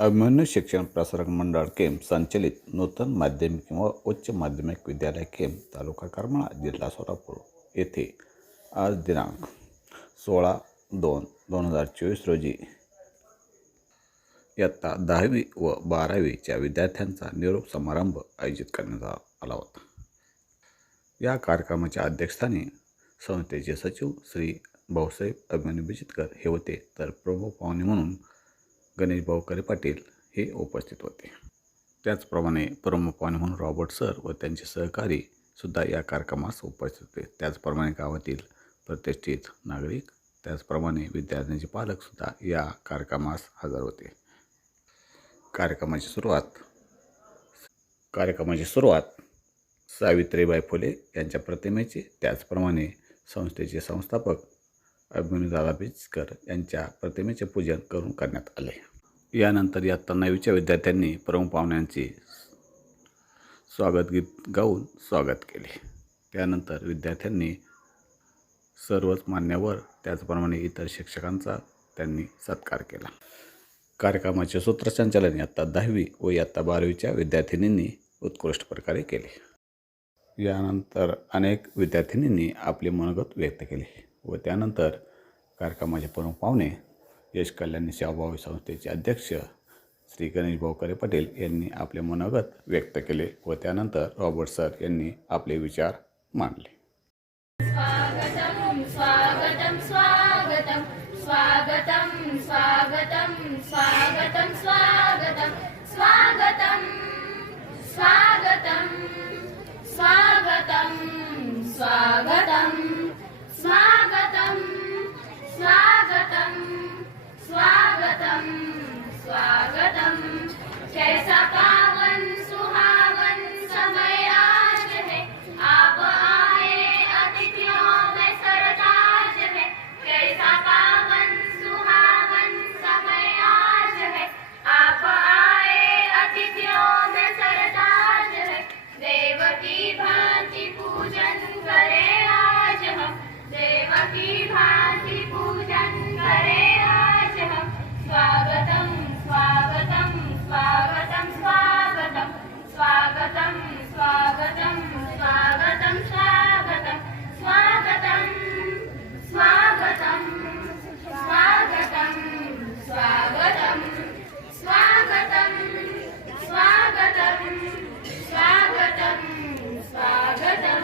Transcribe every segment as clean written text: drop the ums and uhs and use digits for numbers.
अभिमन्यू शिक्षण प्रसारक मंडळ केम संचलित नूतन माध्यमिक व उच्च माध्यमिक विद्यालय केम तालुका करमाळा जिल्हा सोलापूर येथे आज दिनांक 16/2/2024 रोजी इयत्ता 10वी व 12वीच्या विद्यार्थ्यांचा निरोप समारंभ आयोजित करण्यात आला होता। या कार्यक्रमाच्या अध्यक्षस्थानी संस्थेचे सचिव श्री भाऊसाहेब अभिमन्यू बिजितकर हे होते, तर प्रमुख पाहुणे म्हणून गणेश भाऊ करे पाटील हे उपस्थित होते। त्याचप्रमाणे प्रमुख पाहुणे म्हणून रॉबर्ट सर व त्यांचे सहकारी सुद्धा या कार्यक्रमास उपस्थित होते। त्याचप्रमाणे गावातील प्रतिष्ठित नागरिक, त्याचप्रमाणे विद्यार्थ्यांचे पालक सुद्धा या कार्यक्रमास हजर होते। कार्यक्रमाची सुरुवात सावित्रीबाई फुले यांच्या प्रतिमेचे, त्याचप्रमाणे संस्थेचे संस्थापक अभिमन्यू दादा बिजितकर यांच्या प्रतिमेचे पूजन करून करण्यात आले। यानंतर इयत्ता 9वीच्या विद्यार्थ्यांनी प्रमुख पाहुण्यांचे स्वागत गीत गाऊन स्वागत केले। त्यानंतर विद्यार्थ्यांनी सर्वच मान्यवर त्याचप्रमाणे इतर शिक्षकांचा त्यांनी सत्कार केला। कार्यक्रमाचे सूत्रसंचालन इयत्ता 10वी व इयत्ता 12वीच्या विद्यार्थिनींनी उत्कृष्ट प्रकारे केले। यानंतर अनेक विद्यार्थिनींनी आपले मनोगत व्यक्त केले व त्यानंतर कार्यक्रमाचे प्रमुख पाहुणे यश कल्याणी सेवाभावी संस्थेचे अध्यक्ष श्री गणेश भाऊ करे पाटील यांनी आपले मनोगत व्यक्त केले व त्यानंतर रॉबर्ट सर यांनी आपले विचार मांडले। स्वागतम स्वागतम स्वागतम स्वागतम स्वागतम स्वागतम स्वागतम स्वागतम स्वागतम स्वागतम स्वागतम स्वागतम स्वागतम स्वागतम स्वागतम। कैसा पावन सुहावन समय आज है, आप आए अतिथियों में सरताज है। कैसा पावन सुहावन समय आज है, आप आए अतिथियों में सरताज है। देव की भांति पूजन करें आज हम, देव की भांति पूजन करें आज हम। स्वागतम स्वागतम स्वागतम स्वागतम स्वागतम स्वागतम स्वागतम स्वागतम स्वागतम स्वागतम स्वागतम स्वागतम स्वागतम स्वागतम स्वागतम स्वागतम।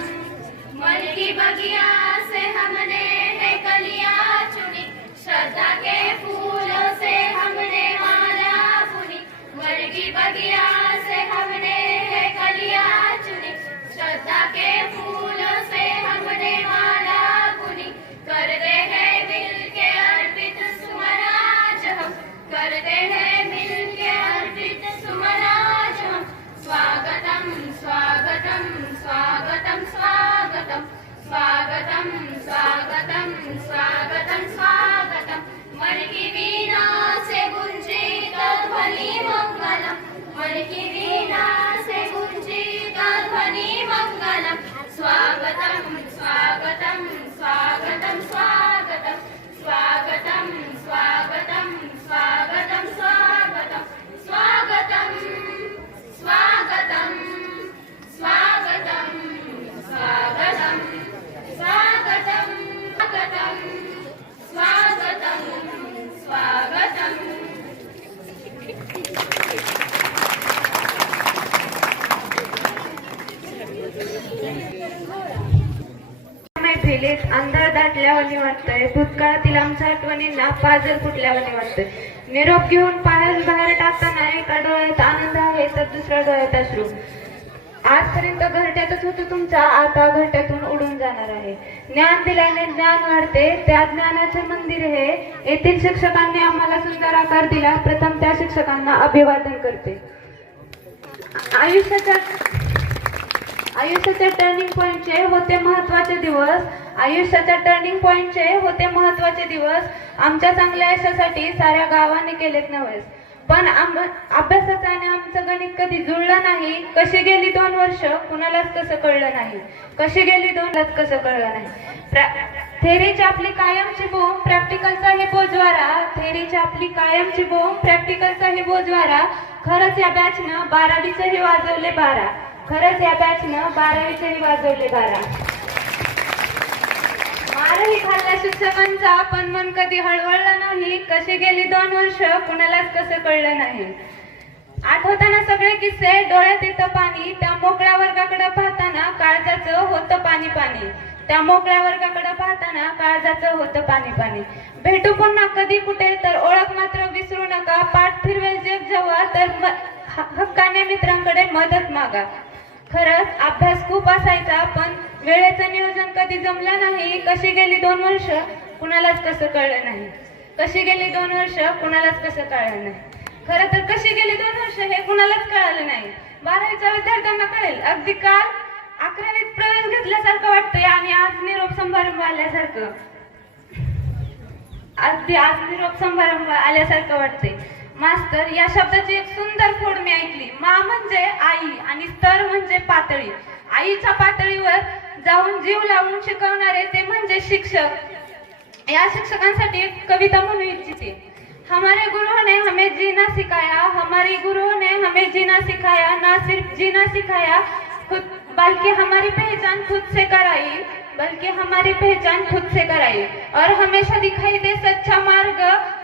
मन की बगिया से हमने है कलियां चुनी, श्रद्धा के फूलों से हमने माला बुनी। मन की बगिया से हमने है कलियां चुनी, श्रद्धा के फूलों से हमने माला बुनी। करते हैं मिल के अर्पित सुमन आज हम, करते हैं मिल के अर्पित सुमन आज हम। स्वागतम स्वागतम स्वागतम स्वागतम स्वागतम स्वागतम स्वागतम स्वागतम। मन की वीणा से गुंजित ध्वनि मंगलम, मन की वीणा से गुंजित ध्वनि मंगलम। स्वागतम स्वागतम स्वागतम स्वागतम स्वागतम स्वागतम स्वागतम स्वागतम स्वागतम स्वागतम स्वागतम स्वागतम स्वागतम स्वागतम स्वागतम। मैफिलीत अंधार दाटल्यावानी वाटतंय, भूतकाळातील आमच्या आठवणींना पाजर फुटल्यावानी वाटतंय। निरोप घेऊन बाहेर टाकताना एका डोळ्यात आनंद आहे तर दुसऱ्या डोळ्यात अश्रू। आजपर्यंत घरट्यातच होतो तुमचा, आता घरट्यातून उडून जाणार आहे। ज्ञान दिल्याने ज्ञान वाढते, त्या ज्ञानाचे मंदिर हे। येथील शिक्षकांनी आम्हाला सुंदर आकार दिला, प्रथम त्या शिक्षकांना अभिवादन करते। आयुष्याच्या टर्निंग पॉइंटचे होते महत्वाचे दिवस, आयुष्याच्या टर्निंग पॉइंटचे होते महत्वाचे दिवस। आमच्या चांगल्या यशासाठी साऱ्या गावाने केलेत नवस, पण अभ्यासाचं आणि आमचं गणित कधी जुळलं नाही। कशी गेली 2 वर्ष कुणालाच कसं कळलं नाही, कशी गेली 2 कसं कळलं नाही। थेरीची आपली कायमची बोंब, प्रॅक्टिकलचा ही बोजवारा. थेरीची आपली कायमची बोंब, प्रॅक्टिकलचा ही बोजवारा. खरंच या बॅचनं 12वीचंही वाजवले 12. खरंच या बॅचनं 12वीचंही वाजवले 12. मारही खाल्ला शिक्षकांचा, पण मन कधी हळवळलं नाही. कशी गेली 2 वर्ष कुणालाच कसं कळलं नाही. आठवताना सगळे किस्से, डोळ्यात येतं पाणी. त्या मोकळ्या वर्गाकडे पाहताना काळजाचं होतं पाणी पाणी. त्या मोकळ्या वर्गाकडे पाहताना काळजाचं होतं पाणी पाणी. भेटू पुन्हा कधी कुठे, तर ओळख मात्र विसरू नका. पाठ फिरवेल जग जेव्हा, तर हक्काने मित्रांकडे मदत मागा. खरंच अभ्यास खूप असायचा, पण वेळेचं नियोजन कधी जमलं नाही. कशी गेली 2 वर्ष कुणालाच कसं कळलं नाही. कशी गेली 2 वर्ष कुणालाच कसं कळलं नाही. खरं तर कशी गेली 2 वर्ष हे कुणालाच कळलं नाही. 12वीच्या विद्यार्थ्यांना कळेल. अगदी काल 11वीत प्रवेश घेतल्यासारखं वाटतंय आणि आज निरोप समारंभ आल्यासारखं. अगदी आज निरोप समारंभ आल्यासारखं वाटतंय. मास्तर या शब्दाची एक सुंदर फोड मी ऐकली. मा म्हणजे आई आणि स्तर म्हणजे पातळी. आईच्या पातळीवर जाऊन जीव लावून शिकवणारे ते म्हणजे शिक्षक. या शिक्षकांसाठी एक कविता म्हणू इच्छिते. हमारे गुरुओं ने हमें जीना सिखाया, हमारे गुरुओं ने हमें जीना सिखाया. ना सिर्फ जीना सिखाया खुद, बल्कि हमारी पहचान खुद से कराई. बल्कि हमारी पहचान खुद से कराई. और हमेशा दिखाई दे सच्चा मार्ग,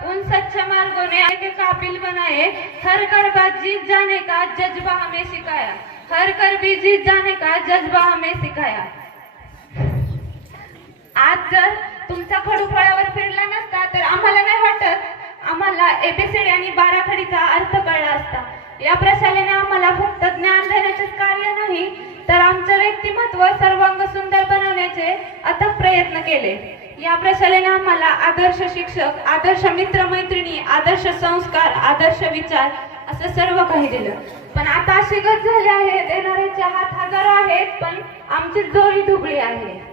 उन सच्चे मार्गों ने के काबिल बनाए. हर कर बात जीत जाने का जज्बा हमें सिखाया. हर कर भी जीत जाने का जज्बा हमें सिखाया. आज जर तुमचा खडू फळावर फिरला नसता तर आम्हाला नाही वाटत आम्हाला एबीसीडी आणि बाराखडीचा अर्थ कळला असता. या प्रशालेने आम्हाला फक्त ज्ञान देण्याचेच कार्य नाही, तर आमचं व्यक्तिमत्व सर्वांग सुंदर बनवण्याचे अथक प्रयत्न केले. या प्रशालेने आम्हाला आदर्श शिक्षक, आदर्श मित्रमैत्रिणी, आदर्श संस्कार, आदर्श विचार असं सर्व काही दिलं. पण आता अशी गत झाली आहे, देणाऱ्याचे हात हजारो आहेत, पण आमची जोडी दुबळी आहे.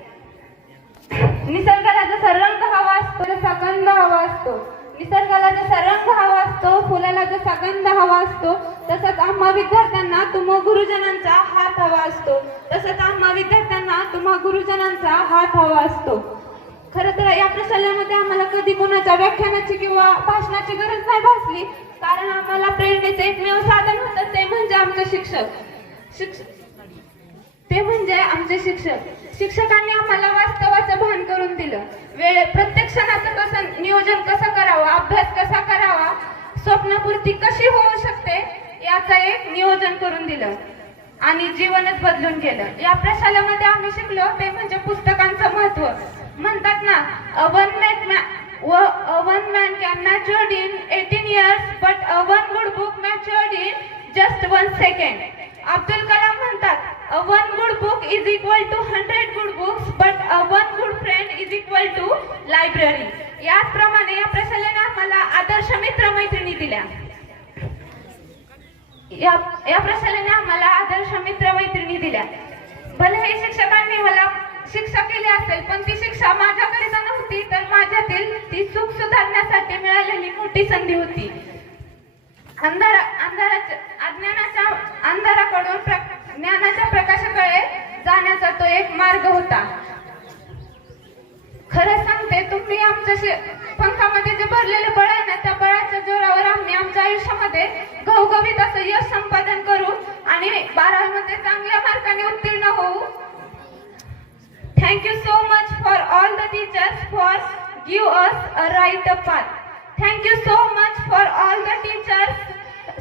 निसर्गाला जसा रंग हवा असतो तसा गंध हवा असतो. निसर्गाला जसा रंग हवा असतो, फुलाला जसा गंध हवा असतो, तसंच आम्हा विद्यार्थ्यांना तुम्हा गुरुजनांचा हात हवा असतो. तसंच आम्हा विद्यार्थ्यांना तुम्हा गुरुजनांचा हात हवा असतो. खरं तर या प्रशालेमध्ये आम्हाला कधी कोणाच्या व्याख्यानाची किंवा भाषणाची गरज नाही भासली, कारण आम्हाला प्रेरणेचे एकमेव साधन होतं ते म्हणजे आमचे शिक्षक. ते म्हणजे आमचे शिक्षक. शिक्षकांनी आम्हाला वास्तवाचं भान करून दिलं. प्रत्येक क्षणाचं कसं नियोजन कसं करावं, अभ्यास कसा करावा, स्वप्नपूर्ती कशी होऊ शकते याचं एक नियोजन करून दिलं आणि जीवनच बदलून केलं. या प्रशालेमध्ये आम्ही शिकलो ते म्हणजे पुस्तकांचं महत्व. म्हणतात ना, one man can matured in 18 years, but one good book matured in just 1 second. Abdul Kalam म्हणतात, one good book is equal to 100 good books, but one good friend is equal to library. याचप्रमाणे या प्रशालेने आम्हाला आदर्श मित्रमैत्रिणी दिल्या. या प्रशालेने आम्हाला आदर्श मित्रमैत्रिणी दिल्या. भले हे शिक्षकांनी मला शिक्षा केली असेल, पण ती शिक्षा माझ्याकरिता नव्हती, तर माझ्यातील ती चूक सुधारण्यासाठी मिळालेली मोठी संधी होती. अज्ञानाच्या अंधाराकडून ज्ञानाच्या प्रकाशाकडे जाण्याचा तो एक मार्ग होता. खरं सांगते, तुम्ही आमच्या पंखामध्ये जे भरलेले बळ आहे ना, त्या बळाच्या जोरावर आम्ही आमच्या आयुष्यामध्ये घवघवीत असं यश संपादन करू आणि 12वीमध्ये चांगल्या मार्काने उत्तीर्ण होऊ. Thank you so much for all the teachers for give us a right path. Thank you so much for all the teachers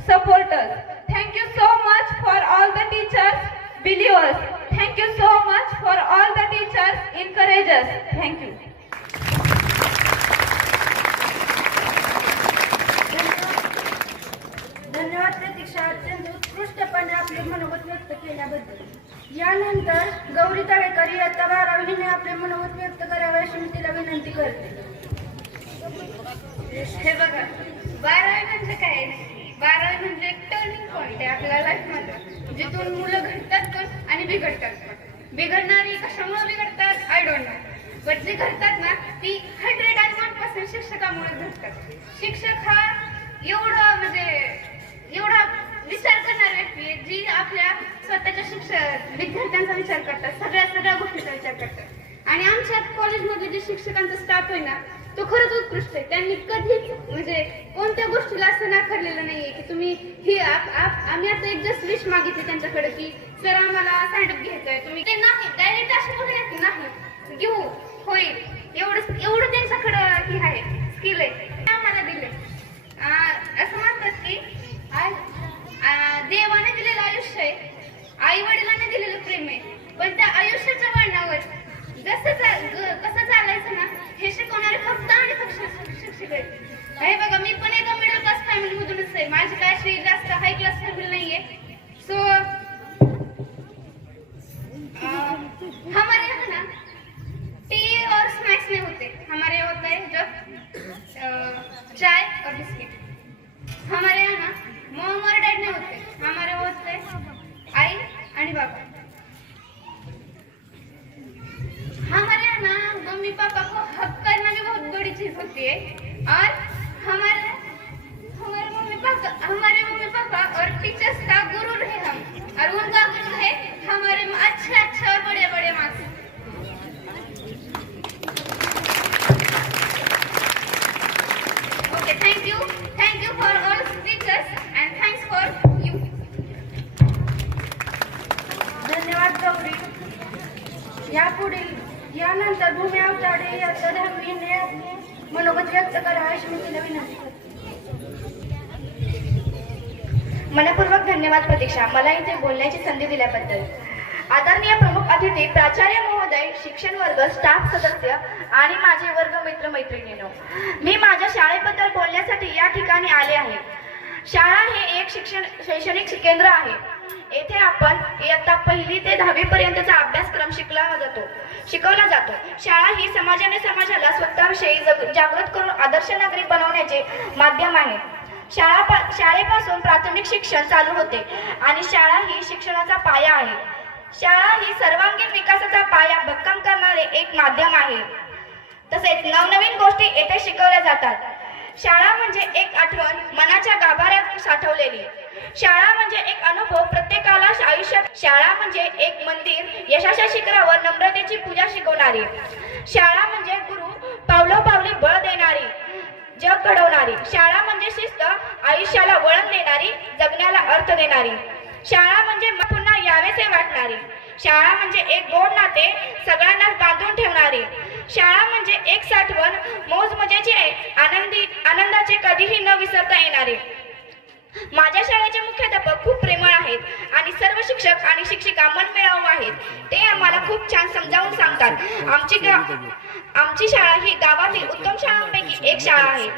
support us. Thank you so much for all the teachers believe us. Thank you so much for all the teachers encourage us. Thank you. धन्यवाद प्रतीक्षा, अत्यंत उत्कृष्टपणे आपले मनोगत व्यक्त केल्याबद्दल. यानंतर गौरी तळेकर इयत्ता 12वी हिने आपले मनोगत व्यक्त करावे अशी मी तिला विनंती करते. हे बघा, 12वी म्हणजे काय? 12वी म्हणजे एक टर्निंग पॉइंट आहे आपल्या लाईफमध्ये, जिथून मुलं घडतात पण आणि बिघडतात. बिघडणारी कशामुळे बिघडतात आय डोंट नो, बट जे घडतात ना ती 101% शिक्षकामुळे घडतात. शिक्षक हा एवढा विचार करणारी व्यक्ती आहे जी आपल्या स्वतःच्या विद्यार्थ्यांचा विचार करतात, सगळ्या गोष्टींचा विचार करतात. आणि आमच्या कॉलेजमध्ये जे शिक्षकांचा स्टाफ आहे ना तो खरंच उत्कृष्ट आहे. त्यांनी कधीच म्हणजे कोणत्या गोष्टीला असं नाकारलेलं नाहीये की तुम्ही ही आम्ही आता एक जस्ट विश मागितली त्यांच्याकडे की सर आम्हाला स्टँडअप घ्यायचं आहे, तुम्ही ते नाही डायरेक्ट असे बोलले नाही घेऊ होईल एवढं त्यांच्याकडं ही आहे स्किल आहे आम्हाला दिले. असं म्हणतात की देवाने दिलेलं आयुष्य आहे, आई वडिलांनी दिलेलं प्रेम आहे, पण त्या आयुष्याच्या वळणावर कसं चालायचं ना हे शिकवणारे फक्त आणि फक्त शिक्षक आहेत. हे बघा मी पण एका मिडल क्लास फॅमिली मधूनच आहे, माझी काय अशी जास्त हाय क्लास फॅमिली नाहीये. सो हमारे यहाँ ना टी और स्नैक्स नहीं होते, हमारे यहाँ होता है जब चाय और बिस्किट. हमारे यहाँ ना मॉम और डैड नहीं होते, हमारे होते आई आणि बाबा. हमारे यहाँ ना मम्मी पापा को हक करना भी बहुत बड़ी चीज होती है और हमारे मम्मी पापा और टीचर्स का गुरु रहे हम और उनका गुरु है हमारे अच्छे और बड़े बड़े marks. Okay thank you for all teachers end thanks for you. धन्यवाद गौरी. यानंतर भूमी आवताडे या दहावीने मनोगत व्यक्त करावे अशी मी तिला विनंती करते. मनपूर्वक धन्यवाद प्रतीक्षा, मला इथे बोलण्याची संधी दिल्याबद्दल. आदरणीय प्रमुख अतिथी, प्राचार्य महोदय, शिक्षण वर्ग, स्टाफ सदस्य आणि माझे वर्ग मित्र मैत्रिणींनो, मी माझ्या शाळेबद्दल बोलण्यासाठी या ठिकाणी आले आहे. शाळा हे एक शैक्षणिक केंद्र आहे. येथे आपण इयत्ता 1ली ते 10वी पर्यंतचा अभ्यासक्रम शिकवला जातो. शाळा ही समाजाने समाजाला स्वतःविषयी जागृत करून आदर्श नागरिक बनवण्याचे माध्यम आहे. शाळेपासून प्राथमिक शिक्षण चालू होते आणि शाळा ही शिक्षणाचा पाया आहे. शाळा ही सर्वांगीण विकासाचा पाया भक्कम करणारे एक माध्यम आहे. तसेच नवनवीन गोष्टी येथे शिकवल्या जातात. शाळा म्हणजे एक आठवण मनाच्या गाभाऱ्यात साठवलेली. शाळा म्हणजे एक अनुभव प्रत्येकाला आयुष्यात. शाळा म्हणजे एक मंदिर यशाच्या शिखरावर नम्रतेची पूजा शिकवणारी. शाळा म्हणजे गुरु पावलोपावली बळ देणारी, जग घडवणारी. शाळा म्हणजे शिस्त आयुष्याला वळण देणारी, जगण्याला अर्थ देणारी. शाळा म्हणजे पुन्हा यावेसे वाटणारी. शाळा म्हणजे एक गोड नाते सगळ्यांना बांधून ठेवणारी. शाळा म्हणजे एक साठवण मौज मजेचे आनंदाचे कधीही न विसरता येणारे. माझ्या शाळेचे मुख्याध्यापक खूप प्रेमळ आहेत आणि सर्व शिक्षक आणि शिक्षिका मनमिळावू आहेत. ते आम्हाला खूप छान समजावून सांगतात. आमची शाळा ही गावातील उत्तम शाळांपैकी एक शाळा आहे.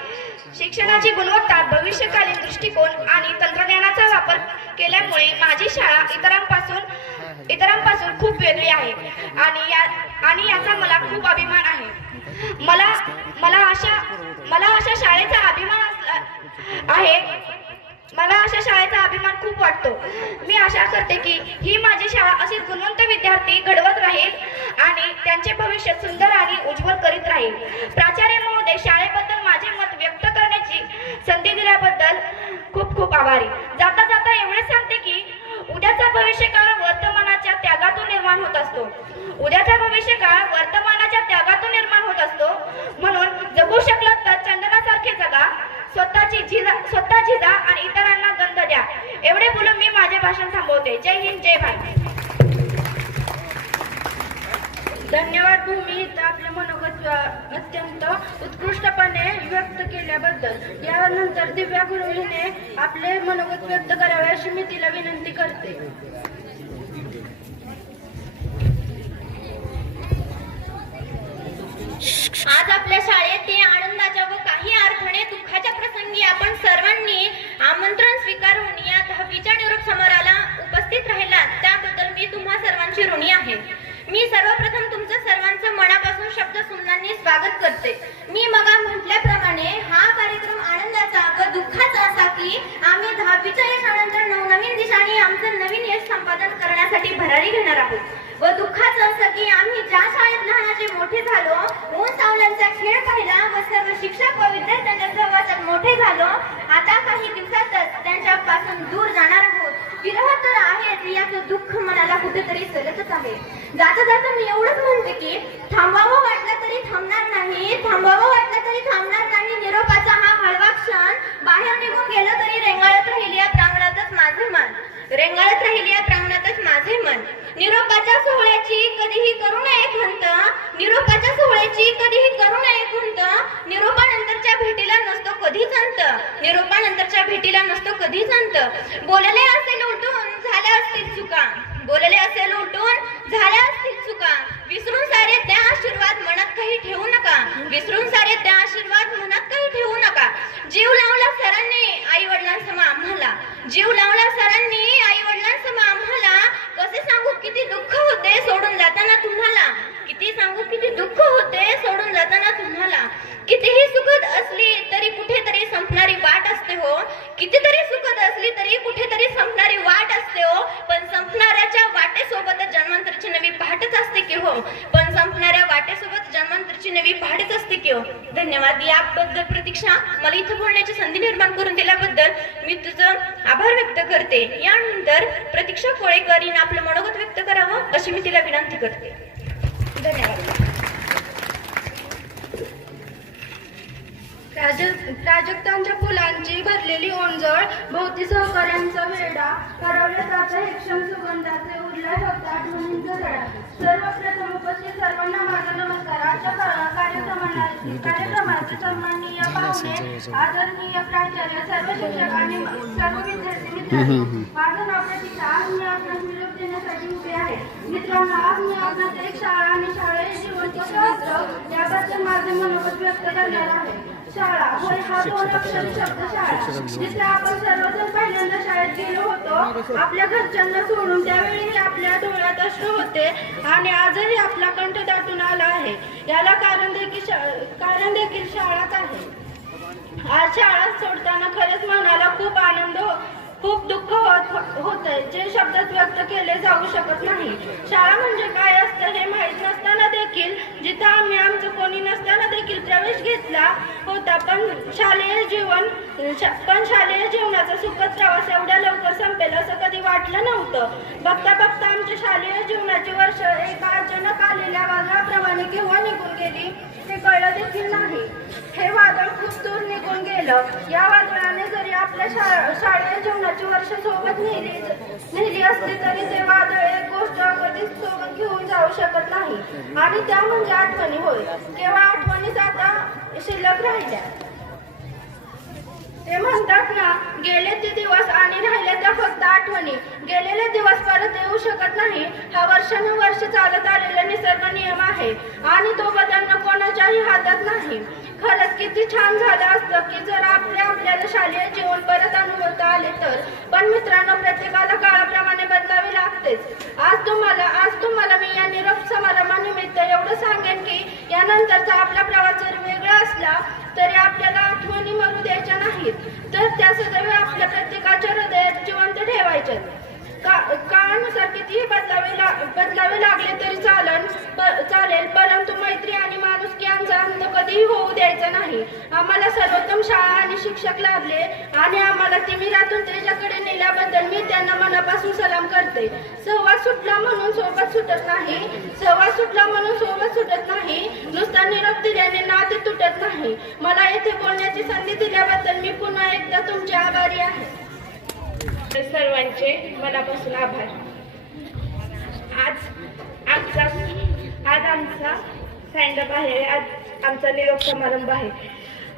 शिक्षणाची गुणवत्ता, भविष्यकालीन दृष्टिकोन आणि तंत्रज्ञानाचा वापर केल्यामुळे माझी शाळा इतरांपासून खूप वेगळी आहे आणि याचा मला खूप अभिमान आहे. मला अशा शाळेचा अभिमान खूप वाटतो. मी आशा करते की ही माझी शाळा अशीच गुणवंत विद्यार्थी घडवत राहील आणि त्यांचे भविष्य सुंदर आणि उज्ज्वल करीत राहील. प्राचार्य महोदय, शाळेबद्दल माझे मत व्यक्त करण्याची संधी दिल्याबद्दल खूप खूप आभारी. जाता जाता एवढेच सांगते की उद्याचा भविष्यकाळ वर्तमानाच्या त्यागातून निर्माण होत असतो. म्हणून जगू शकलात तर चंदनासारखे जगा, स्वतः झिजा आणि इतरांना गंध द्या. एवढे बोलून मी माझे भाषण थांबवते. जय हिंद, जय भारत. धन्यवाद भूमी, आपले मनोगत अत्यंत उत्कृष्टपणे व्यक्त केल्याबद्दल. यानंतर दिव्या गुरुजीने आपले मनोगत व्यक्त करावे अशी मी तिला विनंती करते. आज आपल्या शाळेत ते आनंदाच्या व काही अर्थाने दुःखाच्या प्रसंगी आपण सर्वांनी आमंत्रण स्वीकारून या 10वीच्या निरोप समारोहाला उपस्थित राहिलात त्याबद्दल मी तुम्हा सर्वांची ऋणी आहे. मी सर्वप्रथम तुमचं सर्वांचं मनापासून शब्द सुमनांनी स्वागत करते. मी मगा म्हटल्याप्रमाणे हा कार्यक्रम आनंदाचा व दुःखाचा असा की आम्ही 10वीच्या यशानंतर नवनवीन दिशांनी आमचं नवीन यश संपादन करण्यासाठी भरारी घेणार आहोत. व दुःखाचं असं की आम्ही ज्या शाळेत लहानाचे मोठे झालो, ऊन सावल्यांचा खेळ पाहिला व सर्व शिक्षक व विद्यार्थ्यांच्या सहवासात मोठे झालो, आता काही दिवसातच त्यांच्यापासून दूर जाणार आहोत. विरह तर आहेच, प्रियाचं दुःख मनाला कुठेतरी सलतच आहे. जाता जाता मी एवढंच म्हणते की थांबावं वाटलं तरी थांबणार नाही, थांबावं वाटलं तरी थांबणार नाही. निरोपाचा हा हळवा क्षण बाहेर निघून गेलं तरी रेंगाळत राहिली या प्रांगणातच माझे मन, रेंगाळत राहिली या प्रांगणातच माझे मन. निरोपाच्या सोहळ्याची कधीही करू नये खंत, निरोपाच्या सोहळ्याची कधीही करू नये खंत. निरोपानंतरच्या भेटीला नसतो कधीच अंत, निरोपानंतरच्या भेटीला नसतो कधीच अंत. बोलले असेल उलटून झाल्या असतील चुका, बोलले असेल उलटून झाल्या असतील चुका. विसरून सारे त्या आशीर्वाद मनात काही ठेवू नका, विसरून सारे त्या आशीर्वाद मनात काही ठेवू नका. जीव लावला सरांनी आई वडिलांसम आम्हाला, जीव लावला सरांनी आई वडिलांसम आम्हाला. कसे सांगू किती दुःख होते सोडून जाताना तुम्हाला, किती सांगू किती दुःख होते सोडून जाताना तुम्हाला. कितीही सुखद असली तरी कुठेतरी संपणारी वाट असते हो, कितीतरी सुखद असली तरी कुठेतरी संपणारी वाट असते हो. पण संपणाऱ्याच्या वाटेसोबतच जन्मांतरची नवी पहाटच असते की हो, पण संपणाऱ्या वाटेसोबत जन्मांतरची नवी पहाटच असते की हो. धन्यवाद. याबद्दल प्रतीक्षा मला इथं बोलण्याची संधी निर्माण करून दिल्याबद्दल मी तुझं आभार व्यक्त करते. यानंतर प्रतीक्षा कोळेकर हिनं आपलं मनोगत व्यक्त करावं अशी मी तिला विनंती करते. धन्यवाद. प्राजक्तांच्या फुलांची भरलेली ओंजळ, भोवती सहकार्यांचा वेढा, हरवल्या जाता हे क्षण सुगंधाचे उरला होता आठवणींचा धडा. सर्वप्रथम उपस्थित सर्वांना माझा नमस्कार. आजच्या कार्यक्रमाचे सन्माननीय पाहुणे, आदरणीय प्राचार्य, सर्व शिक्षक आणि सर्व विद्यार्थी मित्रांनो, माझं नाव प्रतीक्षा. आज मी आपणास निरोप देण्यासाठी उभे आहे. मित्रांनो, आज मी आपणास एक शाळा आणि शाळेचे जीवन कसं असतं याबद्दल माझे मनोगत व्यक्त करणार आहे. शाळा होय, हा 2 अक्षरी शब्द शाळा, जिथे आपण सर्वजण पहिल्यांदा शाळेत गेलो होतो आपल्या घरच्यांना सोडून. त्यावेळी आपल्या डोळ्यात अश्रू होते आणि आजही आपला कंठ दाटून आला आहे. याला कारण देखील शाळाच आहे. आज शाळा सोडताना खरेच मनाला खूप आनंद, खूप दुःख होतंय जे शब्दात व्यक्त केले जाऊ शकत नाही. शाळा म्हणजे काय असतं हे माहीत नसताना देखील, जिथं आम्ही आमचं कोणी नसताना देखील प्रवेश घेतला होता. पण शालेय जीवनाचा सुखद प्रवास एवढ्या लवकर संपेल असं कधी वाटलं नव्हतं. बघता बघता आमच्या शालेय जीवनाची वर्ष एका अचानक आलेल्या वादळाप्रमाणे केव्हा निघून गेली हे कळलं देखील नाही. हे वादळ खूप दूर निघून गेलं. या वादळाने जरी आपल्या शाळेय जीवनाची वर्ष सोबत नेली असली तरी ते वादळ एक गोष्ट कधीच सोबत घेऊन जाऊ शकत नाही आणि त्या म्हणजे आठवणी. होय, केवळ आठवणीच आता शिल्लक राहिल्या. ते म्हणतात ना, गेले ते दिवस आणि राहिले त्या फक्त आठवणी. गेलेले दिवस परत येऊ शकत नाही. हा वर्षानुवर्ष चालत आलेला निसर्ग नियम आहे आणि तो बदलणं कोणाच्याही हातात नाही. खरंच किती छान झालं असतं की जर आपल्याला शालेय जीवन परत अनुभवता आले तर. पण मित्रांनो, प्रत्येकाला काळाप्रमाणे बदलावे लागतेच. आज तुम्हाला मी या निरोप समारंभानिमित्त एवढं सांगेन की यानंतरचा आपला प्रवास जर वेगळा असला तरी आपल्याला आठवणी मरू द्यायच्या नाहीत, तर त्या सदैव आपल्या प्रत्येकाच्या हृदयात जिवंत ठेवायच्या. काळानुसार कितीही बदलावे लागले तरी चालेल, परंतु मैत्री आणि माणुसकी यांचा अंत कधीही होऊ द्यायचा नाही. आम्हाला सर्वोत्तम शाळा आणि शिक्षक लाभले आणि आम्हाला तिमिरातून त्याच्याकडे नेल्याबद्दल मी त्यांना मनापासून सलाम करते. सहवास सुटला म्हणून सोबत सुटत नाही, सहवास सुटला म्हणून सोबत सुटत नाही, नुसता निरोप दिल्याने नाते तुटत नाही. मला येथे बोलण्याची संधी दिल्याबद्दल मी पुन्हा एकदा तुमचे आभारी आहे. सर्वांचे मनापासून आभार. आज आमचा स्टँडअप आहे, आज आमचा निरोप समारंभ आहे.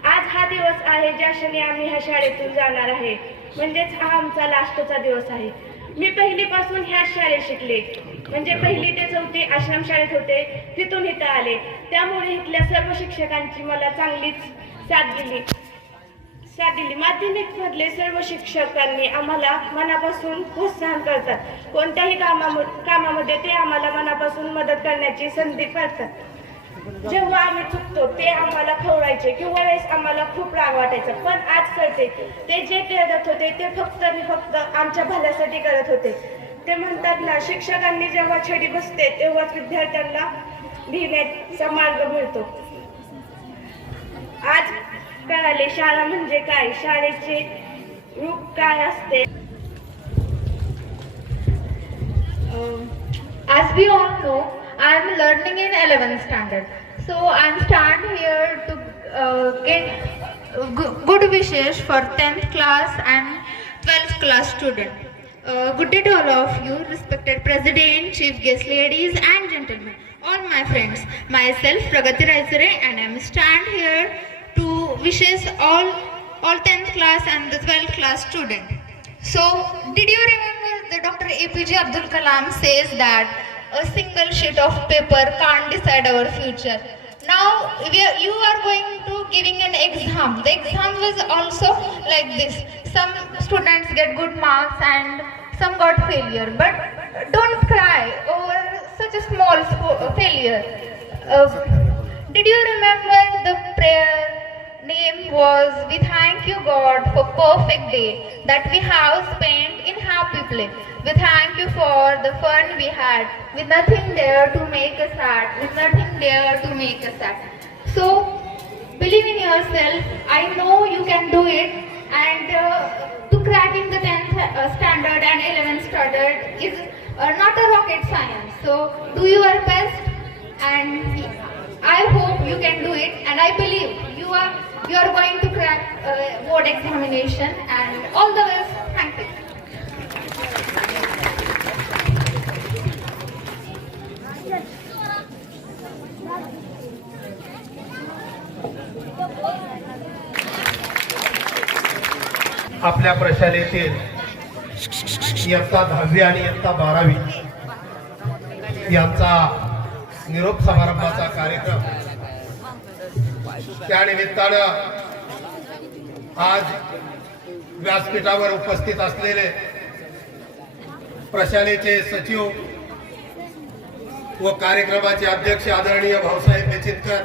आज हा दिवस आहे ज्या क्षणी आम्ही ह्या शाळेतून जाणार आहे, म्हणजेच हा आमचा लास्टचा दिवस आहे. मी पहिलीपासून ह्याच शाळेत शिकले, म्हणजे 1ली ते 4थी आश्रम शाळेत होते, तिथून इथं आले. त्यामुळे इथल्या सर्व शिक्षकांची मला चांगलीच साथ दिली. माध्यमिक मधले सर्व शिक्षकांनी आम्हाला मनापासून प्रोत्साहन करतात. कोणत्याही कामामध्ये ते आम्हाला मनापासून मदत करण्याची संधी करतात. जेव्हा आम्ही चुकतो ते आम्हाला खवळायचे किंवा वेळेस आम्हाला खूप राग वाटायचा, पण आज कळते ते जे करत होते ते फक्त आमच्या भल्यासाठी करत होते. ते म्हणतात ना, शिक्षकांनी जेव्हा छडी बसते तेव्हाच विद्यार्थ्यांना लिहिण्याचा मार्ग मिळतो. आज कळाले शाळा म्हणजे काय, शाळेचे रूप काय असते. As we all know, I am learning in 11th standard. So I am stand here to get good wishes for 10th class and 12th class student. Good day to all of you, respected President, Chief Guest ladies and gentlemen, all my friends. Myself Pragati Raisare, and I am stand here to wishes all 10th class and the 12th class student. So, did you remember the Dr. APJ Abdul Kalam says that a single sheet of paper can't decide our future. Now, you are going to giving an exam. The exam was also like this. Some students get good marks and some got failure. But don't cry over such a small failure. Did you remember the prayer? Name was, we thank you God for perfect day that we have spent in happy play. We thank you for the fun we had with nothing there to make us sad, with nothing there to make us sad. So believe in yourself. I know you can do it, and to cracking the 10th standard and 11th standard is not a rocket science. So do your best, and I hope you can do it, and I believe you are going to crack board examination, and all the best. Thank you. आपल्या प्रशालेतील इयत्ता 10वी आणि इयत्ता 12वी यांचा निरोप समारंभाचा कार्यक्रम, त्या निमित्तानं आज व्यासपीठावर उपस्थित असलेले प्रशालेचे सचिव व कार्यक्रमाचे अध्यक्ष आदरणीय भाऊसाहेब बेचितकर,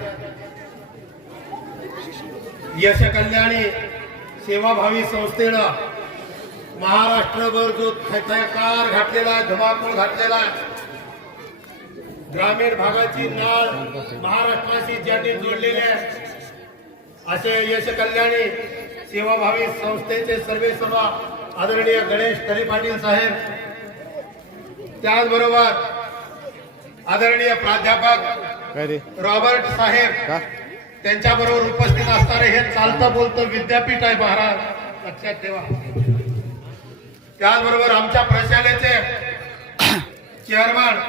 यश कल्याणी सेवाभावी संस्थेनं महाराष्ट्रभर जो थैथयाकार घातलेला, धुमाकूळ घातलेला, ग्रामीण भागाची नाळ महाराष्ट्राशी ज्यांनी जोडलेले आहे असे यश कल्याणी सेवाभावी संस्थेचे सर्व आदरणीय गणेश तरी पाटील साहेब, त्याचबरोबर आदरणीय प्राध्यापक रॉबर्ट साहेब, त्यांच्याबरोबर उपस्थित असणारे हे चालतं बोलतं विद्यापीठ आहे महाराज, लक्षात ठेवा. त्याचबरोबर आमच्या प्रशालेचे चेअरमन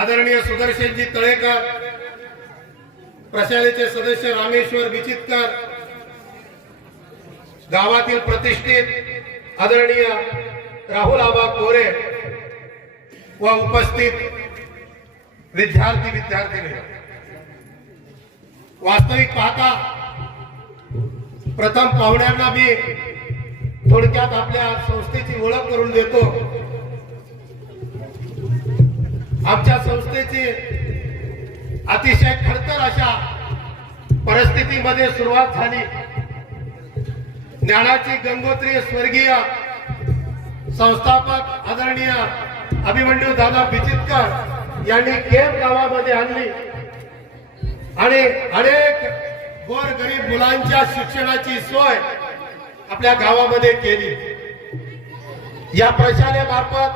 आदरणीय सुदर्शनजी तळेकर, प्रशालेचे सदस्य रामेश्वर बिचितकर, गावातील प्रतिष्ठित आदरणीय राहुल आबा कोरे व उपस्थित विद्यार्थी. वास्तविक पाहता प्रथम पाहुण्यांना मी थोडक्यात आपल्या संस्थेची ओळख करून देतो. आमच्या संस्थेची अतिशय खडतर अशा परिस्थितीमध्ये सुरुवात झाली. ज्ञानाची गंगोत्री स्वर्गीय संस्थापक आदरणीय अभिमन्यू दादा बिचितकर यांनी केम गावामध्ये आणली आणि अनेक गोरगरीब मुलांच्या शिक्षणाची सोय आपल्या गावामध्ये केली. या प्रशालेमार्फत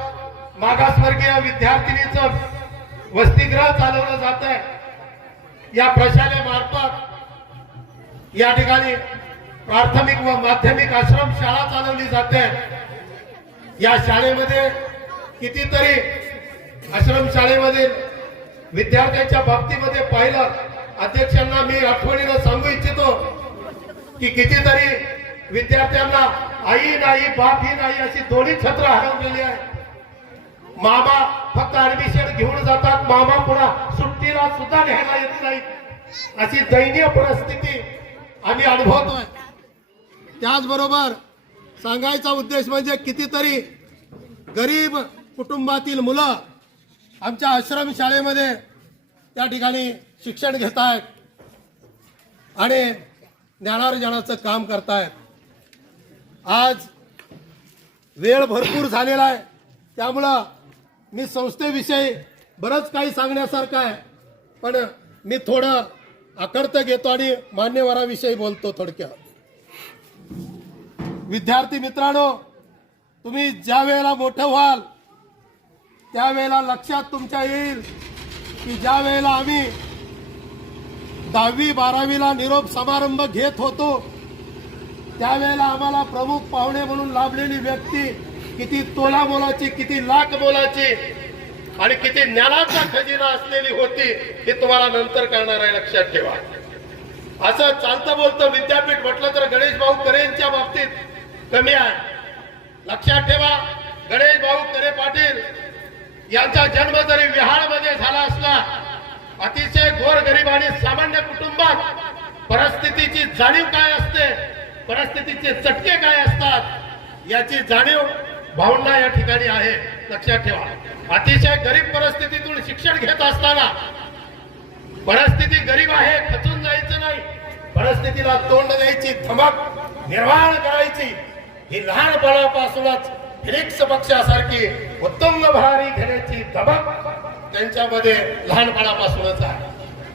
मागासवर्गीय विद्यार्थिनीचं वसतिगृह चालवलं जात आहे. या प्रशालेमार्फत या ठिकाणी प्राथमिक व माध्यमिक आश्रम शाळा चालवली जाते. या शाळेमध्ये कितीतरी आश्रम शाळेमध्ये विद्यार्थ्यांच्या बाबतीमध्ये पाहिलं, अध्यक्षांना मी आठवणीनं सांगू इच्छितो की कितीतरी विद्यार्थ्यांना आई नाही बाप ही नाही अशी दोन्ही छत्र हरवलेली आहे. मामा फक्त ऍडमिशन घेऊन जातात, मामा पुन्हा सुट्टीला सुद्धा घ्यायला येत नाही, अशी दयनीय परिस्थिती आम्ही अनुभवतोय. त्याचबरोबर सांगायचा उद्देश म्हणजे कितीतरी गरीब कुटुंबातील मुलं आमच्या आश्रम शाळेमध्ये त्या ठिकाणी शिक्षण घेत आहेत आणि ज्ञानार्जनाचं काम करतायत. आज वेळ भरपूर झालेला आहे, त्यामुळं मी संस्थेविषयी बरंच काही सांगण्यासारखं आहे, पण मी थोडं आकर्त घेतो आणि मान्यवराविषयी बोलतो थोडक्यात. विद्यार्थी मित्रांनो, तुम्ही ज्या वेळेला मोठं व्हाल त्यावेळेला लक्षात तुमच्या येईल की ज्या वेळेला आम्ही 10वी 12वीला निरोप समारंभ घेत होतो त्यावेळेला आम्हाला प्रमुख पाहुणे म्हणून लाभलेली व्यक्ती किती तोला मोलाची, किती लाख मोलाची आणि किती ज्ञानाचा खजिना असलेली होती हे तुम्हाला नंतर कळणार आहे, लक्षात ठेवा. असं चालतं बोलतं विद्यापीठ म्हटलं तर गणेश भाऊ करेंच्या बाबतीत कमी आहे. लक्षात ठेवा, गणेश भाऊ करे पाटील यांचा जन्म जरी विहारमध्ये झाला असला, अतिशय गोरगरीब आणि सामान्य कुटुंबात परिस्थितीची जाणीव काय असते, परिस्थितीचे चटके काय असतात याची जाणीव भाऊंना या ठिकाणी आहे. लक्षात ठेवा, अतिशय गरीब परिस्थितीतून शिक्षण घेत असताना परिस्थिती गरीब आहे खचून जायचं नाही, परिस्थितीला तोंड द्यायची, धमक निर्माण करायची, ही लहानपणापासूनच फिनिक्स पक्षासारखी उत्तुंग भरारी घेण्याची धमक त्यांच्यामध्ये लहानपणापासूनच आहे.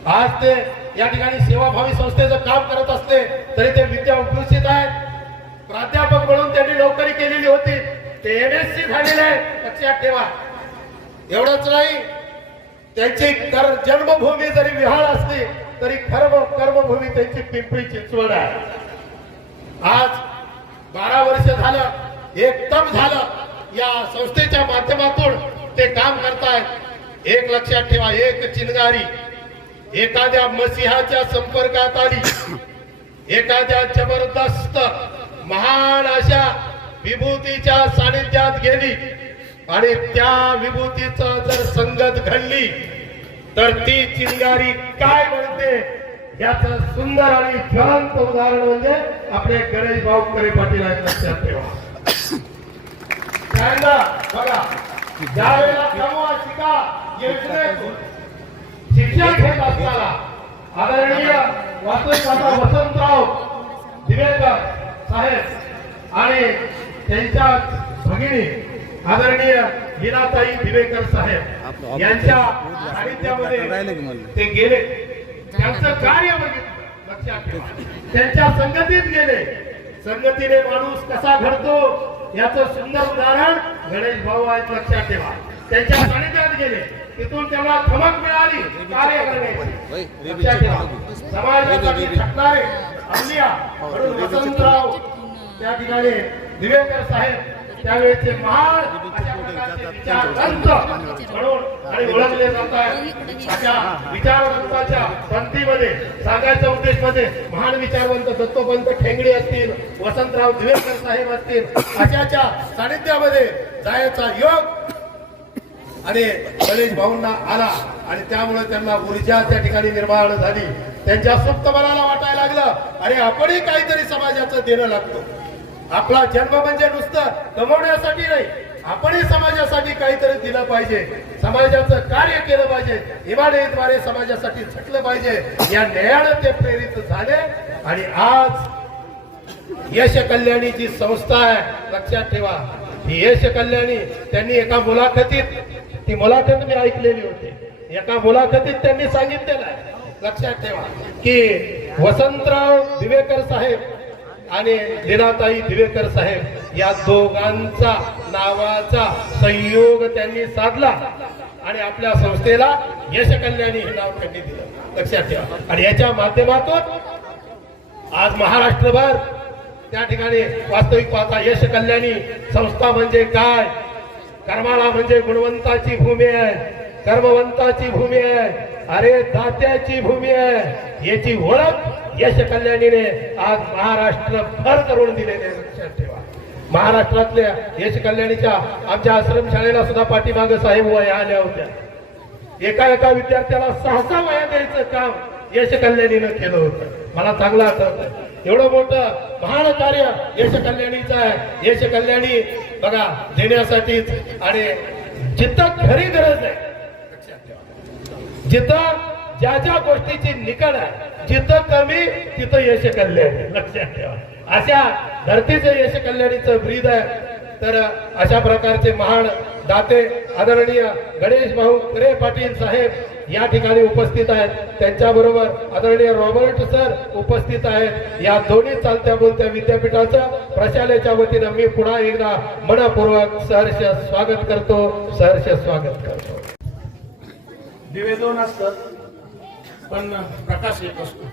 आज ते या ठिकाणी सेवाभावी संस्थेचं काम करत असले तरी ते विद्या उपलुषित आहेत. प्राध्यापक म्हणून त्यांनी नोकरी केलेली होती, ते MSc झालेले आहे. लक्षात ठेवा, एवढंच नाही, त्यांची जन्मभूमी जरी विहार असली तरी कर्मभूमी त्यांची पिंपरी चिंचवड आहे. आज 12 वर्ष झालं, एकदम झालं या संस्थेच्या माध्यमातून ते काम करतायत. एक लक्षात ठेवा, एक चिंगारी एखाद्या मसिहाच्या संपर्कात आली, एखाद्या जबरदस्त महान अशा विभूतीच्या सानिध्यात गेली आणि त्या विभूतीचा जर संगत घडली तर ती चिंगारी काय बनते याचं सुंदर आणि ज्वलंत उदाहरण म्हणजे आपले गणेश भाऊ करे पाटील आहेत. लक्षात ठेवा, त्यांना बघा, ज्यावेळेला कमवा शिका योजनेतून शिक्षण घेत असताना आदरणीय वास्तविक वसंतराव दिवेकर साहेब आणि त्यांच्या भगिनी आदरणीय लीलाताई दिवेकर साहेब यांच्या साहित्यामध्ये ते गेले, त्यांचं कार्य बघितलं. लक्षात ठेवा, त्यांच्या संगतीत गेले. संगतीने माणूस कसा घडतो याचं सुंदर उदाहरण गणेश भाऊ आहेत. लक्षात ठेवा, त्यांच्या सानिध्यात गेले, तिथून त्यांना धमक मिळाली कार्य करण्याची. लक्षात ठेवा, समाजासाठी झटणारे अमलिया म्हणून वसंतराव त्या ठिकाणी दिवेकर साहेब त्यावेळेचे महान अशा प्रकारचे विचारवंत म्हणून आणि ओळखले जातात. अशा विचारवंताच्या पंथीमध्ये सांगायचा उद्देश म्हणजे महान विचारवंत दत्तोपंत ठेंगडी असतील, वसंतराव दिवेकर साहेब असतील, अशाच्या सानिध्यामध्ये जायचा योग आणि गणेश भाऊंना आला आणि त्यामुळे त्यांना ऊर्जा त्या ठिकाणी निर्माण झाली. त्यांच्या सुप्त मनाला वाटायला लागलं, अरे आपणही काहीतरी समाजाचं देणं लागतो. आपला जन्म म्हणजे नुसतं कमवण्यासाठी नाही, आपणही समाजासाठी काहीतरी दिलं पाहिजे, समाजाचं कार्य केलं पाहिजे, इमानद्वारे समाजासाठी झटलं पाहिजे. या न्यायानं ते प्रेरित झाले आणि आज यश कल्याणी जी संस्था आहे, लक्षात ठेवा, ही यश कल्याणी त्यांनी एका मुलाखतीत, ती मुलाखत मी ऐकलेली होती, एका मुलाखतीत त्यांनी सांगितलेलं आहे. लक्षात ठेवा की वसंतराव दिवेकर साहेब आणि लीलाताई दिवेकर साहेब या दोघांचा नावाचा संयोग त्यांनी साधला आणि आपल्या संस्थेला यश कल्याणी हे नाव त्यांनी दिलं. लक्षात ठेवा, आणि याच्या माध्यमातून आज महाराष्ट्रभर त्या ठिकाणी वास्तविक पाहता यश कल्याणी संस्था म्हणजे काय, कर्माला म्हणजे गुणवंताची भूमी आहे, कर्मवंताची भूमी आहे, अरे दात्याची भूमी आहे, याची ओळख यश कल्याणीने आज महाराष्ट्रभर करून दिलेले. लक्षात ठेवा, महाराष्ट्रातल्या यश कल्याणीच्या आमच्या आश्रमशाळेला सुद्धा पाठीमागे साहेब वया आल्या होत्या. एका विद्यार्थ्याला 6 वया द्यायचं काम यश कल्याणीनं केलं होतं. मला चांगलं आठवतं. एवढं मोठं महान कार्य यश कल्याणीचं आहे. यश कल्याणी बघा देण्यासाठीच, आणि जिथं खरी गरज आहे, जिथं ज्या ज्या गोष्टीची निकड आहे, जिथं कमी तिथं यश कल्याणी. लक्षात ठेवा, अशा धरतीचं यश कल्याणीचं ब्रीद आहे. तर अशा प्रकारचे महान दाते आदरणीय गणेश भाऊ करे पाटील साहेब या ठिकाणी उपस्थित आहेत. त्यांच्याबरोबर आदरणीय रॉबर्ट सर उपस्थित आहेत. या दोन्ही चालत्या बोलत्या विद्यापीठाचं प्रशालेच्या वतीनं मी पुन्हा एकदा मनपूर्वक सहर्ष स्वागत करतो. दिवे दोन असतात पण प्रकाश एक असतो.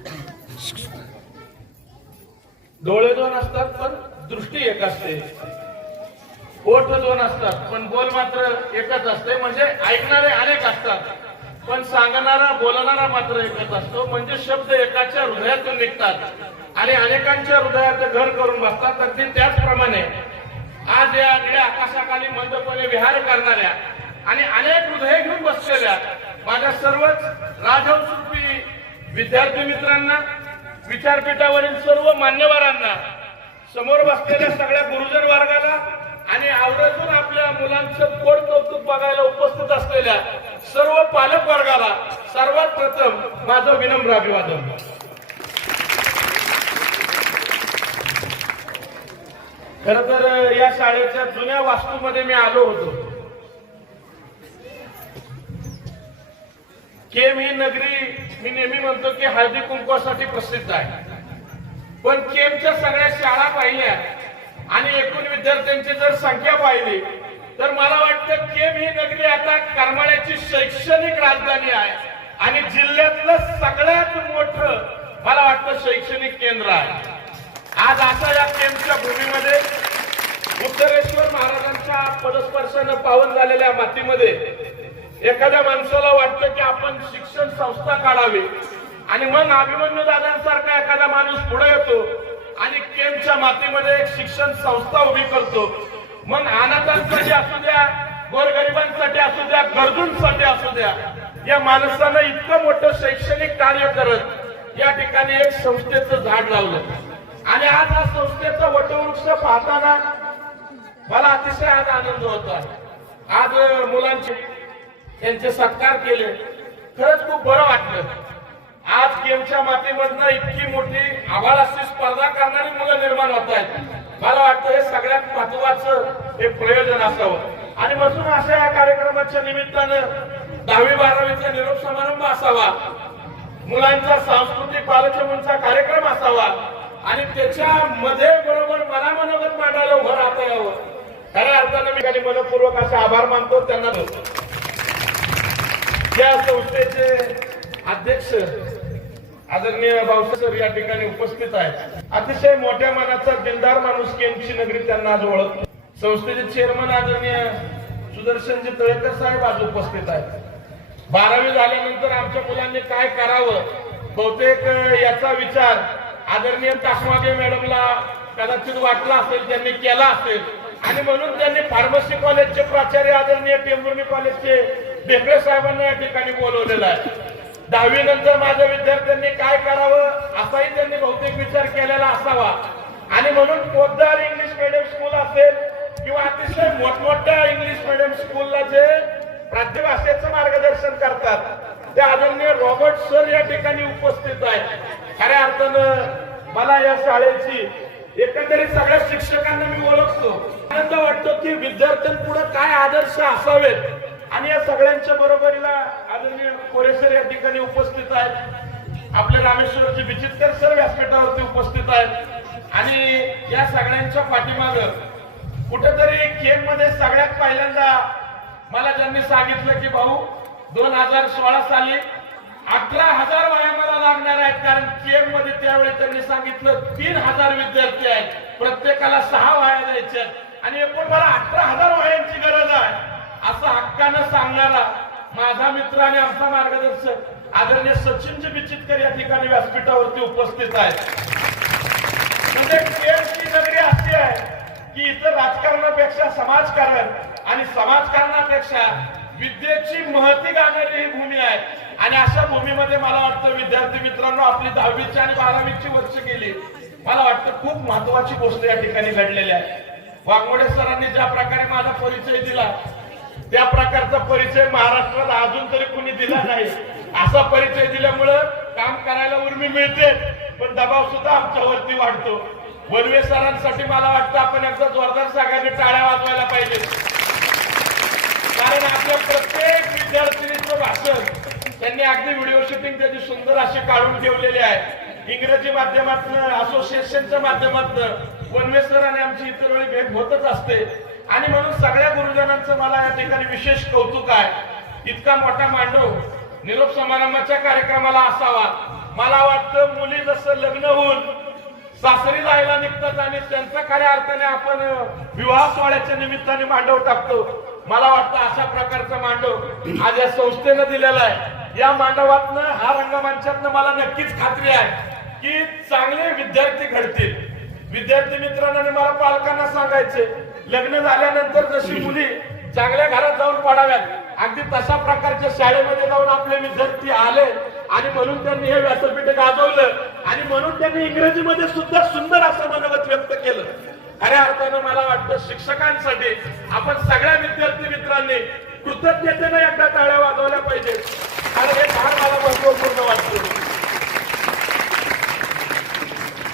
डोळे दोन असतात पण दृष्टी एक असते. ओठ दोन असतात पण बोल मात्र एकच असते. म्हणजे ऐकणारे अनेक असतात पण सांगणारा बोलणारा मात्र एकच असतो. म्हणजे शब्द एकाच्या हृदयातून निघतात आणि अनेकांच्या हृदयात घर करून बसतात. अगदी त्याचप्रमाणे आज या निळ्या आकाशाखाली मंदपणे विहार करणाऱ्या आणि अनेक हृदय घेऊन बसलेल्या माझ्या सर्वच राजहंसरूपी विद्यार्थी मित्रांना, विचारपीठावरील सर्व मान्यवरांना, समोर बसलेल्या सगळ्या गुरुजन वर्गाला आणि आवर्जून आपल्या मुलांचं गोड कौतुक बघायला उपस्थित असलेल्या सर्व पालक वर्गाला सर्वात प्रथम माझं विनम्र अभिवादन. खर तर या शाळेच्या जुन्या वास्तूमध्ये मी आलो होतो. केम ही नगरी मी नेहमी म्हणतो की हळदी कुंकवासाठी प्रसिद्ध आहे. पण केमच्या सगळ्या शाळा पाहिल्या आणि एकूण विद्यार्थ्यांची जर संख्या पाहिली तर मला वाटतं केम ही नगरी आता करमाळ्याची शैक्षणिक राजधानी आहे आणि जिल्ह्यातलं सगळ्यात मोठं मला वाटतं शैक्षणिक केंद्र आहे. आज अशा या केमच्या भूमीमध्ये उत्तरेश्वर महाराजांच्या पदस्पर्शानं पावन झालेल्या मातीमध्ये एखाद्या माणसाला वाटतं की आपण शिक्षण संस्था काढावी आणि मग अभिमन्यू दादांसारखा एखादा माणूस पुढे येतो आणि केमच्या मातीमध्ये एक शिक्षण संस्था उभी करतो. मग अनाथांसाठी असू द्या, गोरगरिबांसाठी असू द्या, गरजूंसाठी असू द्या, या माणसानं इतकं मोठं शैक्षणिक कार्य करत या ठिकाणी एक संस्थेचं झाड लावलं आणि आज हा संस्थेचा वटवृक्ष पाहताना मला अतिशय आज आनंद होतो आहे. आज मुलांचे त्यांचे सत्कार केले, खरंच खूप बरं वाटलं. आज केमच्या मातीमधनं इतकी मोठी आव्हानाची स्पर्धा करणारी मुलं निर्माण होत आहेत. मला वाटतं हे सगळ्यात महत्वाचं हे प्रयोजन असावं आणि म्हणून अशा या कार्यक्रमाच्या निमित्तानं 10वी-12वीचा निरोप समारंभ असावा, मुलांचा सांस्कृतिक बालचमनचा कार्यक्रम असावा आणि त्याच्यामध्ये बरोबर मला मनोगत मांडायला उभं राहता यावं. खऱ्या अर्थानं मी काही मनपूर्वक असे आभार मानतो त्यांना. या संस्थेचे अध्यक्ष आदरणीय भाऊसाहेब सर या ठिकाणी उपस्थित आहेत. अतिशय मोठ्या मनाचा दिलदार माणूस केमची नगरी त्यांना आज ओळखतो. संस्थेचे चेअरमन आदरणीय सुदर्शनजी तळेकर साहेब आज उपस्थित आहेत. 12वी झाल्यानंतर आमच्या मुलांनी काय करावं बहुतेक याचा विचार आदरणीय तासमागे मॅडमला कदाचित वाटला असेल, त्यांनी केला असेल आणि म्हणून त्यांनी फार्मसी कॉलेजचे प्राचार्य आदरणीय टेंभुर्णी कॉलेजचे ढेकळे साहेबांना या ठिकाणी बोलवलेलं आहे. 10वी नंतर माझ्या विद्यार्थ्यांनी काय करावं असाही त्यांनी बहुतेक विचार केलेला असावा आणि म्हणून पोद्दार इंग्लिश मीडियम स्कूल असेल किंवा अतिशय मोठमोठ्या इंग्लिश मीडियम स्कूलला जे प्राच्यभाषेचं मार्गदर्शन करतात ते आदरणीय रॉबर्ट सर या ठिकाणी उपस्थित आहेत. खऱ्या अर्थानं मला या शाळेची एकंदरीत सगळ्या शिक्षकांना मी ओळखतो. आनंद वाटतो की विद्यार्थ्यांपुढे काय आदर्श असावेत आणि या सगळ्यांच्या बरोबरीला आदरणीय कोरेसर या ठिकाणी उपस्थित आहेत. आपले रामेश्वरजी विचित्र सर व्यासपीठावरती उपस्थित आहेत आणि या सगळ्यांच्या पाठीमागं कुठेतरी केम मध्ये सगळ्यात पहिल्यांदा मला ज्यांनी सांगितलं की भाऊ 2016 साली 18,000 वह्या मला लागणार आहेत, कारण केम मध्ये त्यावेळी त्यांनी सांगितलं 3,000 विद्यार्थी आहेत, प्रत्येकाला 6 वह्या द्यायच्या आणि एकूण मला 18,000 वह्यांची गरज आहे असं हक्कानं सांगणारा माझा मित्र आणि आमचा मार्गदर्शक आदरणीय सचिनजी बिचितकर या ठिकाणी व्यासपीठावरती उपस्थित आहेत. म्हणजे केमची नगरी अशी आहे की इतर राजकारणापेक्षा समाजकारण आणि समाजकारणापेक्षा विद्येची महती गाणारी ही भूमी आहे आणि अशा भूमीमध्ये मला वाटतं विद्यार्थी मित्रांनो आपली 10वीची आणि 12वीची वर्ष गेली. मला वाटतं खूप महत्वाची गोष्ट या ठिकाणी घडलेली आहे. वाघमोडे सरांनी ज्या प्रकारे माझा परिचय दिला त्या प्रकारचा परिचय महाराष्ट्रात अजून तरी कुणी दिला नाही. असा परिचय दिल्यामुळं काम करायला उर्मी मिळते पण दबाव सुद्धा आमच्यावरती वाढतो. वनवे सरांसाठी मला वाटतं आपण एकदा जोरदार सगळ्यांनी टाळ्या वाजवायला पाहिजे, कारण आपल्या प्रत्येक विद्यार्थिनीचं भाषण त्यांनी अगदी व्हिडिओ शूटिंग त्याची सुंदर अशी काढून ठेवलेली आहे. इंग्रजी माध्यमातून, असोसिएशनच्या माध्यमातून वनवेसर आणि आमची इतर वेळी भेट होतच असते. आणि म्हणून सगळ्या गुरुजनांचं मला या ठिकाणी विशेष कौतुक आहे. इतका मोठा मांडव निरोप समारंभाच्या कार्यक्रमाला असावा. मला वाटतं मुली जसं लग्न होऊन सासरी जायला निघतात आणि त्यांचा खऱ्या अर्थाने आपण विवाह सोहळ्याच्या निमित्ताने मांडव टाकतो. मला वाटतं अशा प्रकारचा मांडव आज या संस्थेनं दिलेला आहे. या मांडवातनं, हा रंगमंचातनं मला नक्कीच खात्री आहे की चांगले विद्यार्थी घडतील. विद्यार्थी मित्रांनो आणि मला पालकांना सांगायचे, लग्न झाल्यानंतर जशी मुली चांगल्या घरात जाऊन पडाव्यात, अगदी तशा प्रकारच्या शाळेमध्ये जाऊन आपले विद्यार्थी आले आणि म्हणून त्यांनी हे व्यासपीठ गाजवलं आणि म्हणून त्यांनी इंग्रजीमध्ये सुद्धा सुंदर असं मनोगत व्यक्त केलं. खऱ्या अर्थानं मला वाटतं शिक्षकांसाठी आपण सगळ्या विद्यार्थी मित्रांनी कृतज्ञतेने एकदा टाळ्या वाजवल्या पाहिजेत. कारण हे फार मला महत्वपूर्ण वाटतं.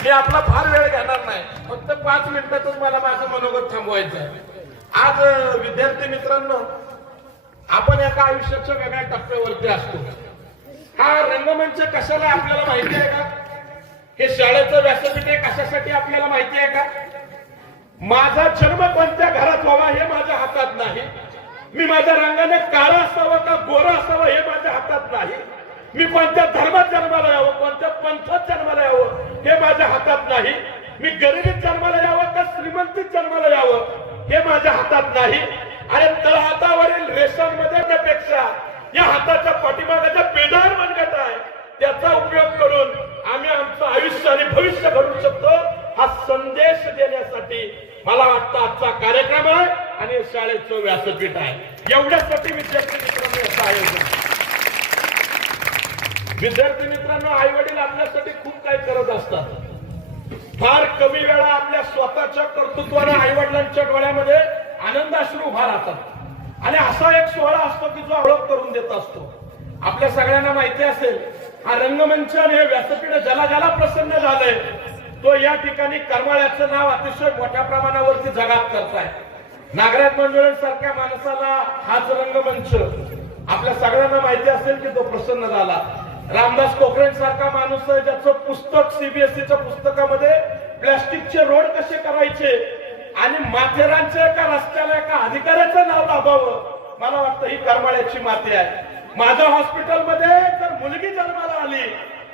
मी आपला फार वेळ घेणार नाही, फक्त 5 मिनिटातच मला माझं मनोगत थांबवायचं आहे. आज विद्यार्थी मित्रांनो, आपण एका आयुष्याच्या वेगळ्या टप्प्यावरती असतो. हा रंगमंच कशाला आपल्याला माहिती आहे का? हे शाळेचं व्यासपीठ हे कशासाठी आपल्याला माहिती आहे का? माझा जन्म कोणत्या घरात व्हावा हे माझ्या हातात नाही. मी माझ्या रंगाने काळा असावा का गोरा असावा हे माझ्या हातात नाही. मी कोणत्या धर्मात जन्माला यावं, कोणत्या पंथात जन्माला यावं हे माझ्या हातात नाही. मी गरिबीत जन्माला यावं का श्रीमंतीत जन्माला यावं हे माझ्या हातात नाही. आणि तळहातावरील रेषांमध्ये त्यापेक्षा या हाताच्या पाठीमागाच्या पेडावर मनगट आहे, त्याचा उपयोग करून आम्ही आमचं आयुष्य आणि भविष्य घडवू शकतो. हा संदेश देण्यासाठी मला वाटतं आजचा कार्यक्रम आहे आणि शाळेचं व्यासपीठ आहे. एवढ्यासाठी विद्यार्थी मित्रांनो याचं आयोजन. विद्यार्थी मित्रांनो, आई वडील आपल्यासाठी खूप काही करत असतात. फार कमी वेळा आपल्या स्वतःच्या कर्तृत्वाने आई वडिलांच्या डोळ्यामध्ये आनंदाश्रू उभा राहतात आणि असा एक सोहळा असतो की जो ओळख करून देत असतो. आपल्या सगळ्यांना माहिती असेल, हा रंगमंच आणि हे व्यासपीठ ज्याला ज्याला प्रसन्न झालंय तो या ठिकाणी करमाळ्याचं नाव अतिशय मोठ्या प्रमाणावरती जगात करताय. नागराज मंजुळेंसारख्या माणसाला हाच रंगमंच आपल्या सगळ्यांना माहिती असेल की तो प्रसन्न झाला. रामदास कोकरेंसारखा माणूस आहे ज्याचं पुस्तक सीबीएसईच्या पुस्तकामध्ये प्लॅस्टिकचे रोड कसे करायचे आणि माथेरानच्या एका रस्त्याला एका अधिकाऱ्याचं नाव लाभावं, मला वाटतं ही करमाळ्याची माती आहे. माझ्या हॉस्पिटलमध्ये जर मुलगी जन्माला आली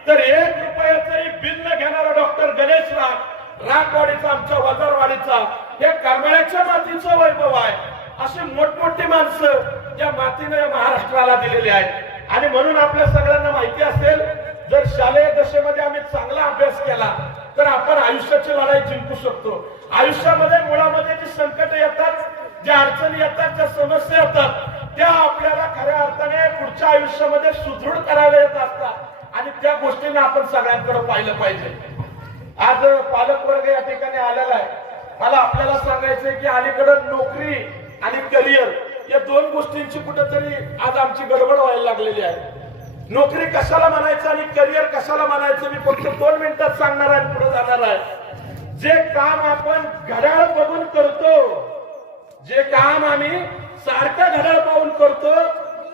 तर 1 रुपयाचंही बिल न घेणारा डॉक्टर गणेश राखवाडीचा, आमच्या वजारवाडीचा, हे करमाळ्याच्या मातीचं वैभव आहे. अशी मोठमोठी माणसं या मातीने या महाराष्ट्राला दिलेली आहेत. आणि म्हणून आपल्या सगळ्यांना माहिती असेल, जर शालेय दशेमध्ये आम्ही चांगला अभ्यास केला तर आपण आयुष्याची लढाई जिंकू शकतो. आयुष्यामध्ये मुळामध्ये जी संकट येतात, ज्या अडचणी येतात, ज्या समस्या येतात, त्या आपल्याला खऱ्या अर्थाने पुढच्या आयुष्यामध्ये सुदृढ करायला येत असतात आणि त्या गोष्टींना आपण सगळ्यांकडे पाहिलं पाहिजे. आज पालक वर्ग या ठिकाणी आलेला आहे. मला आपल्याला सांगायचंय की अलीकडे नोकरी आणि करिअर या 2 गोष्टींची कुठेतरी आज आमची गडबड व्हायला लागलेली आहे. नोकरी कशाला म्हणायचं आणि करिअर कशाला म्हणायचं मी फक्त 2 मिनिटात सांगणार आहे, पुढे जाणार आहे. जे काम आपण घड्याळ बघून करतो, जे काम आम्ही सारखं घड्याळ पाहून करतो,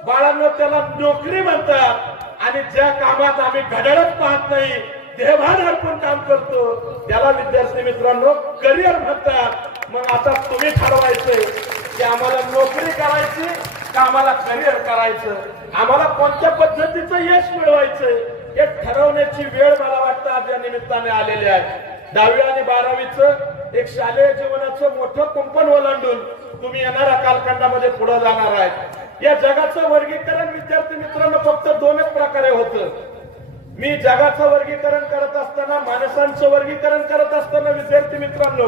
बाळांनो त्याला नोकरी म्हणतात. आणि ज्या कामात आम्ही घड्याळच पाहत नाही, देहभान हरपून काम करतो, त्याला विद्यार्थी मित्रांनो करिअर म्हणतात. मग आता तुम्ही ठरवायचंय की आम्हाला नोकरी करायची का आम्हाला करिअर करायचं, आम्हाला कोणत्या पद्धतीचं यश मिळवायचंय हे ठरवण्याची वेळ मला वाटतं आज या निमित्ताने आलेली आहे. 10वी आणि 12वीचं एक शालेय जीवनाचं मोठं कुंपण ओलांडून तुम्ही येणाऱ्या कालखंडामध्ये पुढे जाणार आहेत. या जगाचं वर्गीकरण विद्यार्थी मित्रांनो फक्त 2च प्रकारे होतं. मी जगाचं वर्गीकरण करत असताना, माणसांचं वर्गीकरण करत असताना विद्यार्थी मित्रांनो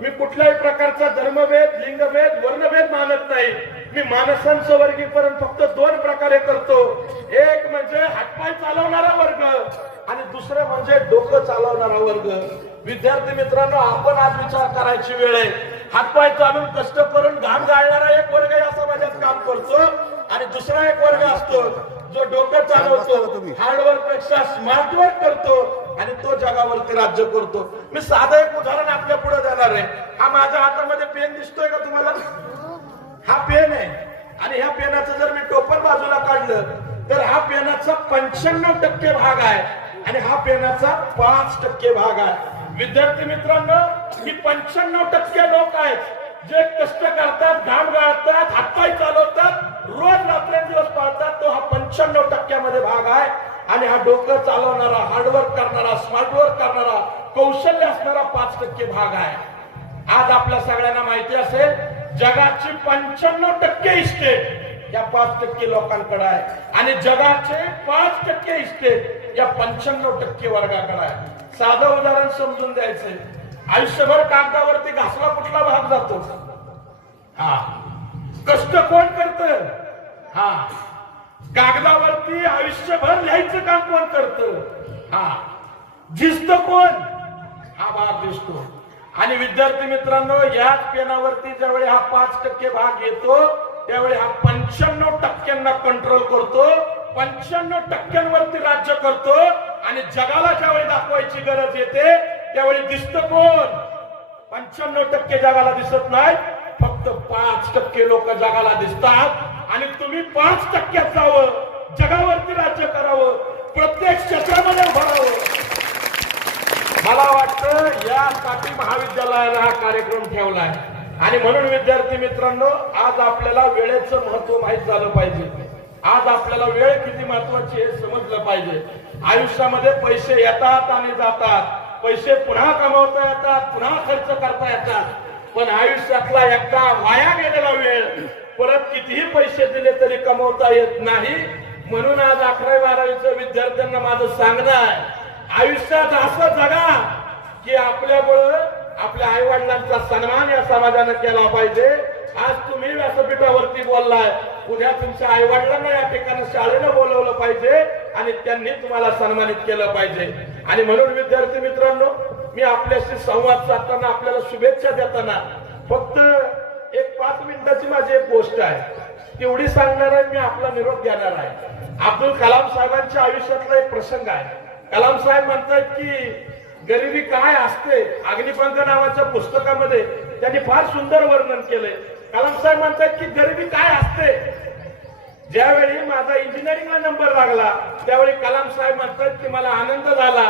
मी कुठल्याही प्रकारचा धर्मभेद, लिंगभेद, वर्णभेद मानत नाही. मी माणसांचं वर्गीकरण फक्त 2 प्रकारे करतो. एक म्हणजे हातपाय चालवणारा वर्ग आणि दुसरं म्हणजे डोकं चालवणारा वर्ग. विद्यार्थी मित्रांनो, आपण आज विचार करायची वेळ आहे. हातपाय चालून कष्ट करून घाम गाळणारा एक वर्ग या समाजात काम करतो आणि दुसरा एक वर्ग असतो जो डोकं चालवतो, हार्डवर्क पेक्षा स्मार्ट वर्क करतो आणि तो जगावरती राज्य करतो. मी साधं एक उदाहरण आपल्या पुढे देणार आहे. हा माझ्या हातामध्ये पेन दिसतोय का तुम्हाला? हा पेन आहे आणि ह्या पेनाचं जर मी टोपण बाजूला काढलं तर हा पेनाचा 95% भाग आहे आणि हा पेनाचा 5% भाग आहे. विद्यार्थी मित्रांनो, ही 95% लोक आहेत जे कष्ट करतात, घाम गाळतात, हातपाय चालवतात, रोज रात्रंदिवस पाळतात. तो हा 95% भाग आहे. आणि हा डोकं चालवणारा, हार्डवर्क करणारा, स्मार्टवर्क करणारा, कौशल्य असणारा 5% भाग आहे. आज आपल्या सगळ्यांना माहिती असेल, जगाची 95% इस्टेट या 5% लोकांकडे आहे आणि जगाचे 5% इस्टेट या 95% वर्गाकडे आहे. साधं उदाहरण समजून द्यायचंय. आयुष्यभर कागदावरती घासला कुठला भाग जातो? हा. कष्ट कोण करतं? हा. कागदावरती आयुष्यभर लिहायचं काम कोण करतं? हा. झिजत कोण? हा भाग दिसतो. आणि विद्यार्थी मित्रांनो, याच पेनावरती ज्यावेळी हा 5% भाग येतो त्यावेळी हा 95% कंट्रोल करतो, 95% राज्य करतो. आणि जगाला ज्यावेळी दाखवायची गरज येते त्यावेळी दिसतं कोण? 95% जगाला दिसत नाही, फक्त 5% लोक जगाला दिसतात. आणि तुम्ही 5% जावं, जगावरती राज्य करावं, प्रत्येक क्षेत्रामध्ये उभं राहावं. मला वाटतं यासाठी महाविद्यालयाने हा कार्यक्रम ठेवलाय. आणि म्हणून विद्यार्थी मित्रांनो, आज आपल्याला वेळेचं महत्व माहीत झालं पाहिजे. आज आपल्याला वेळ किती महत्वाची हे समजलं पाहिजे. आयुष्यामध्ये पैसे येतात आणि जातात, पैसे पुन्हा कमवता येतात, पुन्हा खर्च करता येतात. पण आयुष्यातला एकदा वाया गेलेला वेळ परत कितीही पैसे दिले तरी कमवता येत नाही. म्हणून आज 11वी 12वीच्या विद्यार्थ्यांना माझं सांगणं आहे, आयुष्यात असं जगा की आपल्यामुळं आपल्या आई वडिलांचा सन्मान या समाजाने केला पाहिजे. आज तुम्ही व्यासपीठावरती बोललाय, उद्या तुमच्या आई वडिलांना या ठिकाणी शाळेनं बोलवलं पाहिजे आणि त्यांनी तुम्हाला सन्मानित केलं पाहिजे. आणि म्हणून विद्यार्थी मित्रांनो, मी आपल्याशी संवाद साधताना, आपल्याला शुभेच्छा देताना फक्त एक 5 मिनिटाची माझी एक गोष्ट आहे तेवढी सांगणार आहे. मी आपला निरोप घेणार आहे. अब्दुल कलाम साहेबांच्या आयुष्यातला एक प्रसंग आहे. कलाम साहेब म्हणतात की गरिबी काय असते, अग्निपंख नावाच्या पुस्तकामध्ये त्यांनी फार सुंदर वर्णन केलंय. कलाम साहेब म्हणतात की गरिबी काय असते. ज्यावेळी माझा इंजिनिअरिंगला नंबर लागला त्यावेळी कलाम साहेब म्हणतात की मला आनंद झाला.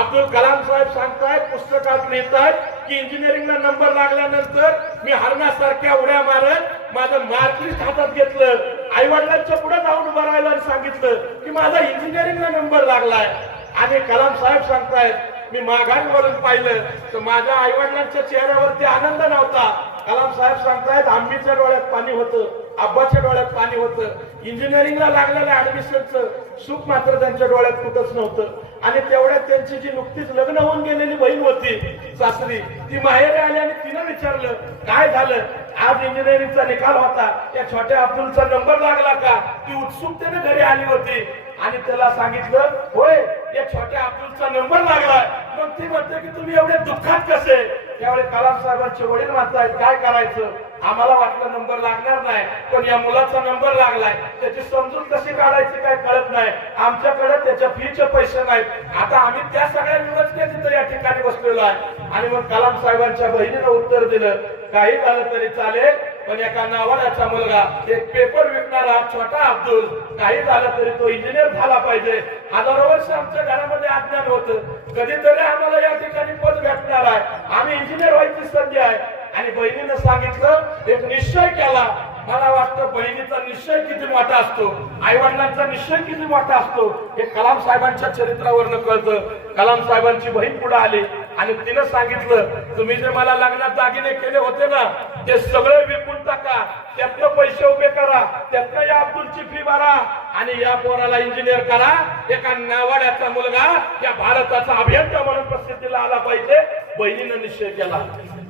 अब्दुल कलाम साहेब सांगतायत, पुस्तकात लिहितायत की इंजिनिअरिंगला नंबर लागल्यानंतर मी हरणासारख्या उड्या मारत माझं मार्कलिस्ट हातात घेतलं, आई वडिलांच्या पुढे जाऊन उभं राहिलं आणि सांगितलं की माझा इंजिनिअरिंगला नंबर लागलाय. आणि कलाम साहेब सांगतायत, मी माघारी वळून पाहिलं तर माझ्या आई वडिलांच्या चेहऱ्यावरती आनंद नव्हता. कलाम साहेब सांगतायत, आम्हीच्या डोळ्यात पाणी होतं, आब्बाच्या डोळ्यात पाणी होतं. इंजिनिअरिंगला लागलेल्या ऍडमिशनचं सुख मात्र त्यांच्या डोळ्यात कुठंच नव्हतं. आणि तेवढ्यात त्यांची जी नुकतीच लग्न होऊन गेलेली बहीण होती सासरी, ती माहेरी आली आणि तिनं विचारलं काय झालं, आज इंजिनिअरिंगचा निकाल होता, त्या छोट्या अब्दुलचा नंबर लागला का? ती उत्सुकतेने घरी आली होती आणि त्याला सांगितलं, होय या छोट्या अब्दुलचा नंबर लागलाय. मग ती म्हणते की तुम्ही एवढे दुःखात कसे? त्यावेळी कलाम साहेबांचे वडील म्हणतायत, काय करायचं, आम्हाला वाटलं नंबर लागणार नाही, पण या मुलाचा नंबर लागलाय, त्याची समजूत कशी काढायची काय कळत नाही, आमच्याकडे त्याच्या फीचे पैसे नाहीत. आता आम्ही त्या सगळ्या व्यवस्थेत या ठिकाणी बसलेलो आहे. आणि मग कलाम साहेबांच्या बहिणीनं उत्तर दिलं, काही झालं तरी चालेल, पण एका नावाड्याचा मुलगा, एक पेपर विकणारा छोटा अब्दुल, काही झालं तरी तो इंजिनियर झाला पाहिजे. हजारो वर्ष आमच्या घरामध्ये अज्ञान होतं, कधीतरी आम्हाला या ठिकाणी पद भेटणार आहे, आम्ही इंजिनियर व्हायची संधी आहे. आणि बहिणीनं सांगितलं, एक निश्चय केला. मला वाटतं बहिणीचा निश्चय किती मोठा असतो, आई वडिलांचा निश्चय किती मोठा असतो हे कलाम साहेबांच्या चरित्रावरनं कळतं. कलाम साहेबांची बहीण पुढे आली आणि तिनं सांगितलं, तुम्ही जे मला लग्नात दागिने केले होते ना, ते सगळे विकून टाका, त्यातनं पैसे उभे करा, त्यातनं या अब्दुलची फी भरा आणि या पोराला इंजिनियर करा. एका नावाड्याचा मुलगा या भारताचा अभियंता म्हणून प्रसिद्धीला आला पाहिजे. बहिणीनं निश्चय केला.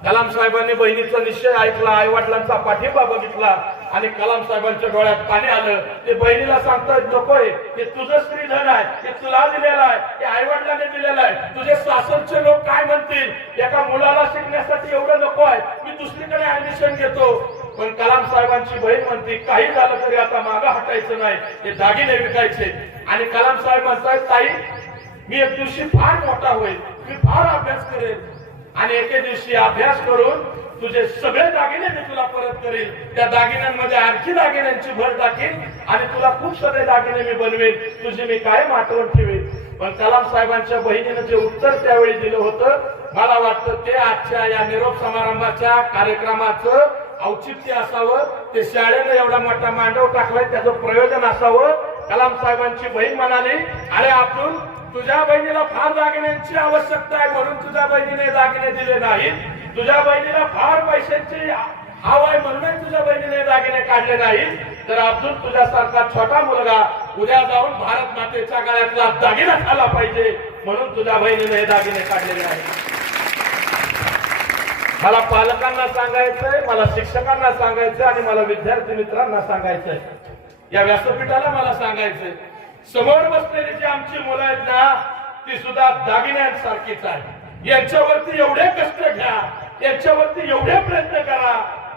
कलाम साहेबांनी बहिणीचा निश्चय ऐकला, आई वडिलांचा पाठिंबा बघितला आणि कलाम साहेबांच्या डोळ्यात पाणी आलं. ते बहिणीला सांगतायत, नकोय, हे तुझं स्त्रीधन आहे, हे तुला दिलेलं आहे, हे आई वडिलांनी दिलेलं आहे, तुझे सासरचे लोक काय म्हणतील, एका मुलाला शिकण्यासाठी एवढं नको आहे, मी दुसरीकडे ऍडमिशन घेतो. पण कलाम साहेबांची बहीण म्हणते, काही झालं तरी आता मागं हटायचं नाही, हे दागिने विकायचे. आणि कलाम साहेब म्हणतायत, ताई मी एक दिवशी फार मोठा होईल, मी फार अभ्यास करेन. आणि एके दिवशी अभ्यास करून तुझे सगळे दागिने मी तुला परत करेन. त्या दागिन्यांमध्ये आणखी दागिन्यांची भर टाकेन आणि तुला खूप सगळे दागिने मी बनवेन. तुझी मी कायम आठवण ठेवेन. पण कलाम साहेबांच्या बहिणीनं जे उत्तर त्यावेळी दिलं होतं, मला वाटतं ते आजच्या या निरोप समारंभाच्या कार्यक्रमाचं औचित्य असावं. ते शाळेनं एवढा मोठा मांडव टाकलाय, त्याचं प्रयोजन असावं. कलाम साहेबांची बहीण म्हणाली, अरे अब्दुल, तुझ्या बहिणीला फार दागिन्यांची आवश्यकता आहे म्हणून तुझ्या बहिणीने दागिने दिले नाहीत. तुझ्या बहिणीला फार पैशांची हाव आहे म्हणून तुझ्या बहिणीने दागिने काढले नाहीत. तर अब्दुल, तुझ्यासारखा छोटा मुलगा उद्या जाऊन भारत मातेच्या गळ्यातला दागिना खाला पाहिजे म्हणून तुझ्या बहिणीने हे दागिने काढलेले नाहीत. मला पालकांना सांगायचंय, मला शिक्षकांना सांगायचंय आणि मला विद्यार्थी मित्रांना सांगायचंय, या व्यासपीठाला मला सांगायचंय, समोर बसलेली जी आमची मुलं आहेत ना, ती सुद्धा दागिन्यांसारखीच आहे. यांच्यावरती एवढे कष्ट घ्या, यांच्यावरती एवढे प्रयत्न करा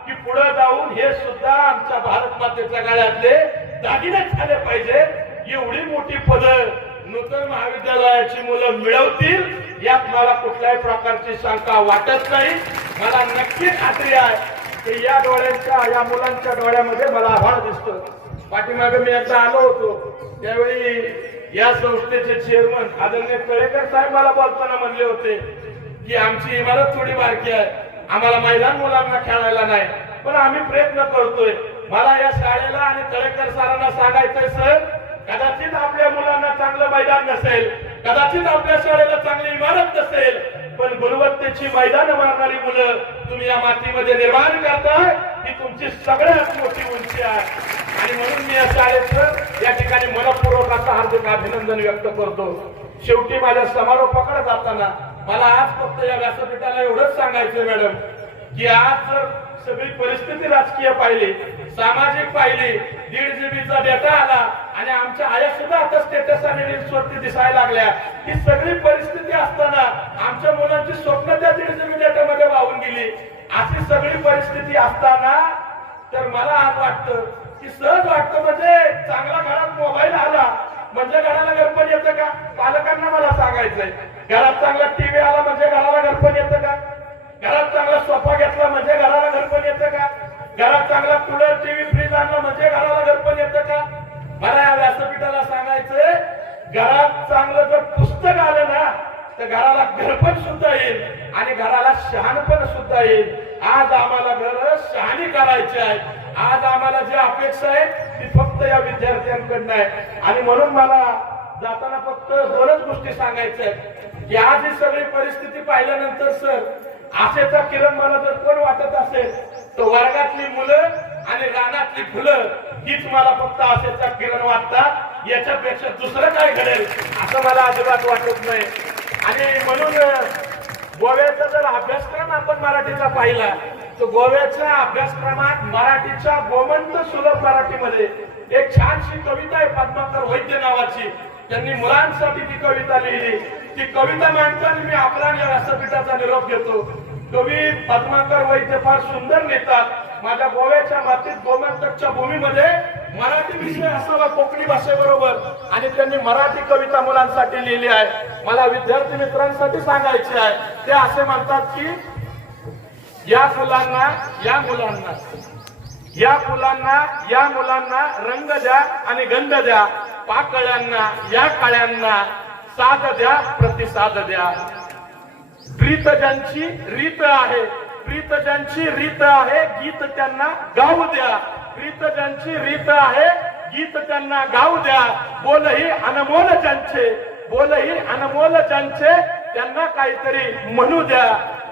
की पुढे जाऊन हे सुद्धा आमच्या भारत मातेच्या गळ्यातले दागिने झाले पाहिजे. एवढी मोठी पदं नूतन महाविद्यालयाची मुलं मिळवतील यात मला कुठल्याही प्रकारची शंका वाटत नाही. मला नक्की खात्री आहे की या डोळ्यांच्या, या मुलांच्या डोळ्यामध्ये मला आभाळ दिसतो. पाठीमागे मी एकदा आलो होतो, त्यावेळी या संस्थेचे चेअरमन आदरणीय तळेकर साहेब मला बोलताना म्हणले होते की आमची इमारत थोडी बारकी आहे, आम्हाला मैदान मुलांना खेळायला नाही, पण आम्ही प्रयत्न करतोय. मला या शाळेला आणि तळेकर सरांना सांगायचंय, सर, कदाचित आपल्या मुलांना चांगलं मैदान नसेल, कदाचित आपल्या शाळेला चांगली इमारत नसेल, पण गुणवत्तेची मैदान मारणारी मुलं तुम्ही या मातीमध्ये निर्माण करताय, ही तुमची सगळ्यात मोठी उंची आहे. आणि म्हणून मी या शाळेचं या ठिकाणी मनपूर्वक असं हार्दिक अभिनंदन व्यक्त करतो. शेवटी माझ्या समारोपाकडे जाताना मला आज फक्त या व्यासपीठाला एवढंच सांगायचं मॅडम, की आज जर सगळी परिस्थिती राजकीय पाहिली, सामाजिक पाहिली, 1.5 GB डेटा आला आणि आमच्या आया सुद्धा आता स्टेटस आणि रील्स वरती दिसायला लागल्या, ही सगळी परिस्थिती असताना आमच्या मुलांची स्वप्न त्या 1.5 GB डेटामध्ये वाहून गेली. अशी सगळी परिस्थिती असताना तर मला आज वाटतं की सहज वाटतं, म्हणजे चांगला घरात मोबाईल आला म्हणजे घराला गणपण येतं का? पालकांना मला सांगायचंय, घरात चांगला टीव्ही आला म्हणजे घराला गणपण येतं का? घरात चांगला सोफा घेतला म्हणजे घराला गणपण येतं का? घरात चांगला कूलर, टीव्ही, फ्रीज आणला म्हणजे घराला गणपण येतं का? मला या व्यासपीठाला सांगायचंय, घरात चांगलं जर पुस्तक आलं ना तर घराला घरपण सुद्धा येईल आणि घराला शहाणपण सुद्धा येईल. आज आम्हाला घर शहाणी करायची आहे. आज आम्हाला जी अपेक्षा आहे ती फक्त या विद्यार्थ्यांकडनं आहे. आणि म्हणून मला जाताना फक्त 2च गोष्टी सांगायच्या आहेत की आज ही सगळी परिस्थिती पाहिल्यानंतर सर, आशेचा किरण मला जर कोण वाटत असेल तर वर्गातली मुलं आणि रानातली फुलं हीच मला फक्त आशेचा किरण वाटतात. याच्यापेक्षा दुसरं काय घडेल असं मला अजिबात वाटत नाही. आणि म्हणून गोव्याचा जर अभ्यासक्रम आपण मराठीचा पाहिला तर गोव्याच्या अभ्यासक्रमात मराठीच्या गोमंत सुलभ मराठीमध्ये एक छानशी कविता आहे पद्माकर वैद्य नावाची. त्यांनी मुलांसाठी ती कविता लिहिली. ती कविता मांडताना मी आपला व्यासपीठाचा निरोप घेतो. कवी पद्माकर वैद्य फार सुंदर लिहितात. माझ्या गोव्याच्या मातीत गोमंतकच्या भूमीमध्ये मराठी विषय असावा कोकणी भाषेबरोबर, आणि त्यांनी मराठी कविता मुलांसाठी लिहिली आहे. मला विद्यार्थी मित्रांसाठी सांगायचे आहे. ते असे म्हणतात की या फुलांना, या मुलांना, या फुलांना, या मुलांना रंग द्या आणि गंध द्या, पाकळ्यांना, या काळ्यांना साथ द्या, प्रतिसाद द्या. प्रीत ज्यांची रीत आहे, प्रीत ज्यांची रीत आहे, गीत त्यांना गाऊ द्या. प्रीत ज्यांची रीत आहे, गीत त्यांना गाऊ द्या. बोलही अनमोल ज्यांचे, बोलही अनमोल ज्यांचे, त्यांना काहीतरी म्हणू द्या.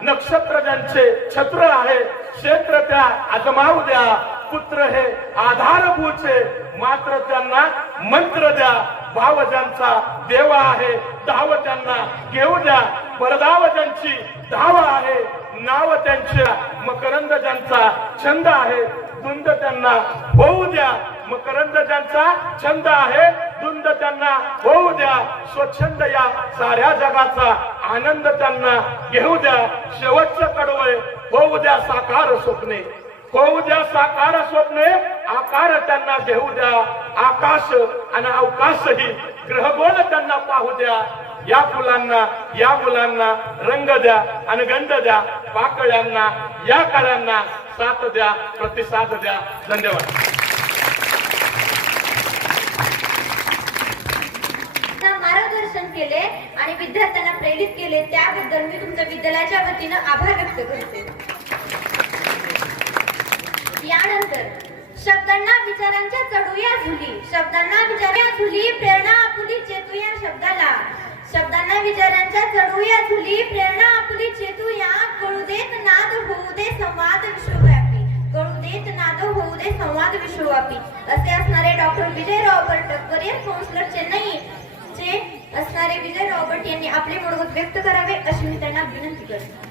नक्षत्र ज्यांचे छत्र आहे, क्षेत्र त्या आजमावू द्या. पुत्र हे आधारभूचे, मात्र त्यांना मंत्र द्या. भाव ज्यांचा देव आहे, धाव त्यांना घेऊ द्या. परदाव ज्यांची धाव आहे, नाव त्यांच्या. मकरंद ज्यांचा छंद आहे, धुंद त्यांना होऊ द्या. मकरंद ज्यांचा छंद आहे, धुंद त्यांना होऊ द्या. स्वच्छंद या साऱ्या जगाचा आनंद त्यांना घेऊ द्या. शेवटचं कडवय होऊ द्या साकार स्वप्ने, होऊ द्या साकार स्वप्ने, आकार त्यांना घेऊ द्या. आकाश आणि अवकाशही ग्रहगोल त्यांना पाहू द्या. या फुलांना, या मुलांना रंग द्या आणि गंध द्या. पाकळ्यांना, या कार्यांना साथ द्या, प्रतिसाद द्या. धन्यवाद. मार्गदर्शन केले आणि विद्यार्थ्यांना प्रेरित केले त्याबद्दल मी तुमच्या विद्यालयाच्या वतीनं आभार व्यक्त करते. यानंतर शब्दांना विचारांच्या चढूया झुली, शब्दांना विचारूया झुली, प्रेरणा आपुली चेतूया शब्दाला. शब्दांना विचारांच्या चढूया झुली, प्रेरणा आपुली चेतूया. कळू देत नाद होऊ दे संवाद विश्वव्यापी, कळू देत नाद होऊ दे संवाद विश्वव्यापी. असे असणारे डॉक्टर विजय रॉबर्ट, करिअर काउन्सिलर चेन्नई चे असणारे विजय रॉबर्ट यांनी आपले मनोगत व्यक्त करावे अशी मी त्यांना विनंती करते.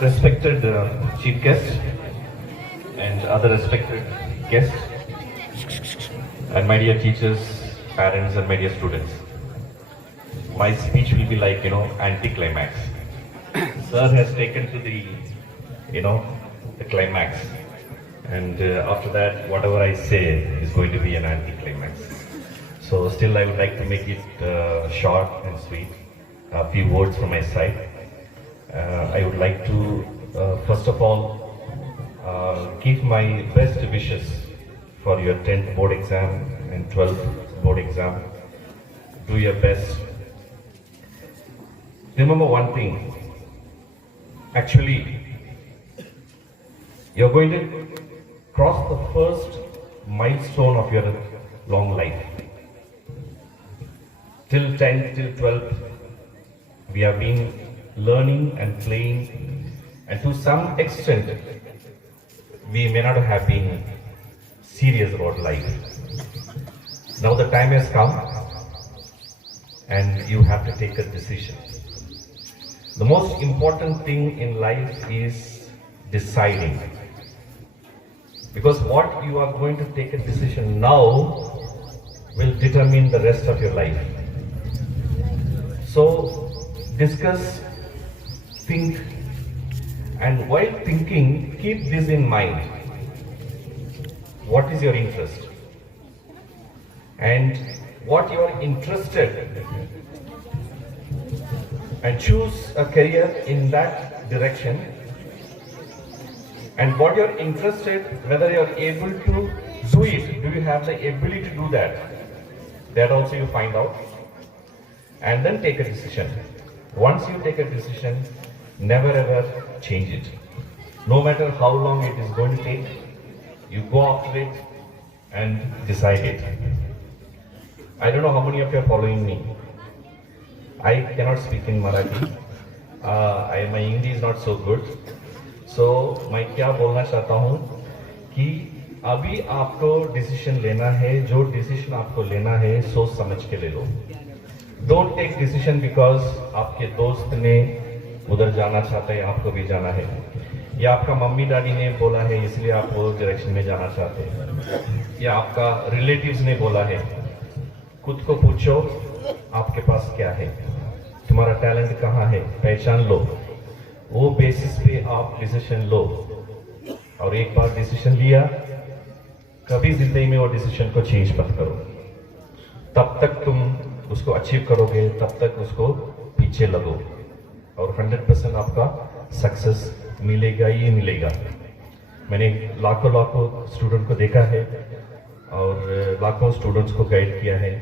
Respected chief guest and other respected guests and my dear teachers, parents and my dear students. My speech will be like, anti-climax. Sir has taken to the, the climax. And after that, whatever I say is going to be an anti-climax. So still I would like to make it short and sweet. A few words from my side. I would like to, first of all, give my best wishes for your 10th board exam and 12th board exam. Do your best. Remember one thing. Actually, you're going to cross the first milestone of your long life. Till 10th, till 12th, we have been learning and playing, and to some extent we may not have been serious about life. Now the time has come and you have to take a decision. The most important thing in life is deciding, because what you are going to take a decision now will determine the rest of your life. So discuss, think, and while thinking, keep this in mind. What is your interest? And what you are interested in. And choose a career in that direction. And what you are interested, whether you are able to do it, do you have the ability to do that? That also you find out. And then take a decision. Once you take a decision, never ever change it. No matter how long it is going to take, you go after it and decide it. I don't know how many of you are following me. I cannot speak in Marathi. My English is not so good. So मैं क्या बोलना चाहता हूँ कि अभी आपको decision लेना है. जो डिसीजन आपको लेना है सोच समझ के ले low. Don't take decision because आपके दोस्त ने उधर जाना चाहता है, आपको भी जाना है, या आपका मम्मी डैडी ने बोला है इसलिए आप वो डायरेक्शन में जाना चाहते हैं, या आपका रिलेटिव्स ने बोला है. खुद को पूछो आपके पास क्या है, तुम्हारा टैलेंट कहाँ है, पहचान लो. वो बेसिस पे आप डिसीजन लो. और एक बार डिसीजन लिया, कभी जिंदगी में वो डिसीजन को चेंज मत करो. तब तक तुम उसको अचीव करोगे, तब तक उसको पीछे लगो और 100% आपका सक्सेस मिलेगा ही मिलेगा. मैंने लाखों स्टूडेंट को देखा है और लाखों स्टूडेंट्स को गाइड किया है.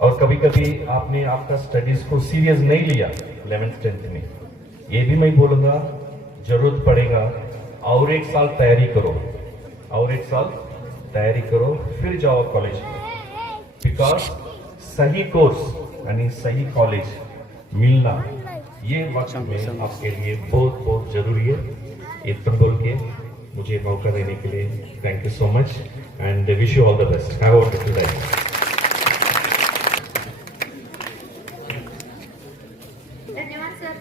और कभी कभी आपने आपका स्टडीज को सीरियस नहीं लिया 11th 10th में, ये भी मैं बोलूँगा जरूरत पड़ेगा और एक साल तैयारी करो, और एक साल तैयारी करो, फिर जाओ कॉलेज में. बिकॉज सही कोर्स यानी सही कॉलेज मिलना ये वक्त में आपके लिए बहुत बहुत जरूरी है. इतना बोल के मुझे मौका देने के लिए thank you so much end wish you all the best. Have a wonderful day. धन्यवाद सर.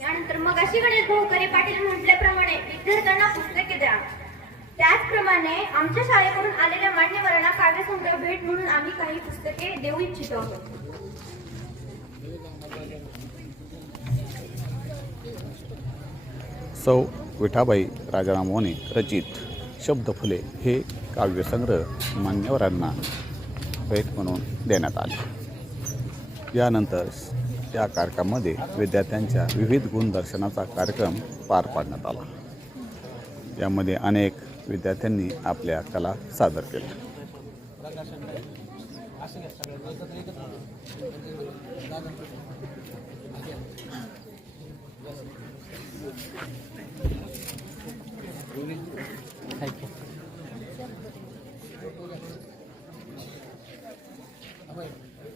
यानंतर मग अशी गणेश भाऊ करे पाटील म्हटल्याप्रमाणे विद्यार्थ्यांना पुस्तके द्या. त्याचप्रमाणे आमच्या शाळेकडून आलेल्या मान्यवरांना काव्यसंग्रह भेट म्हणून आम्ही काही पुस्तके देऊ इच्छितो आहोत. सौ विठाबाई राजाराम मोने रचित शब्दफुले हे काव्यसंग्रह मान्यवरांना भेट म्हणून देण्यात आले. यानंतर या कार्यक्रमामध्ये विद्यार्थ्यांच्या विविध गुणदर्शनाचा कार्यक्रम पार पाडण्यात आला. यामध्ये अनेक विद्यार्थ्यांनी आपल्या कला सादर केल्या.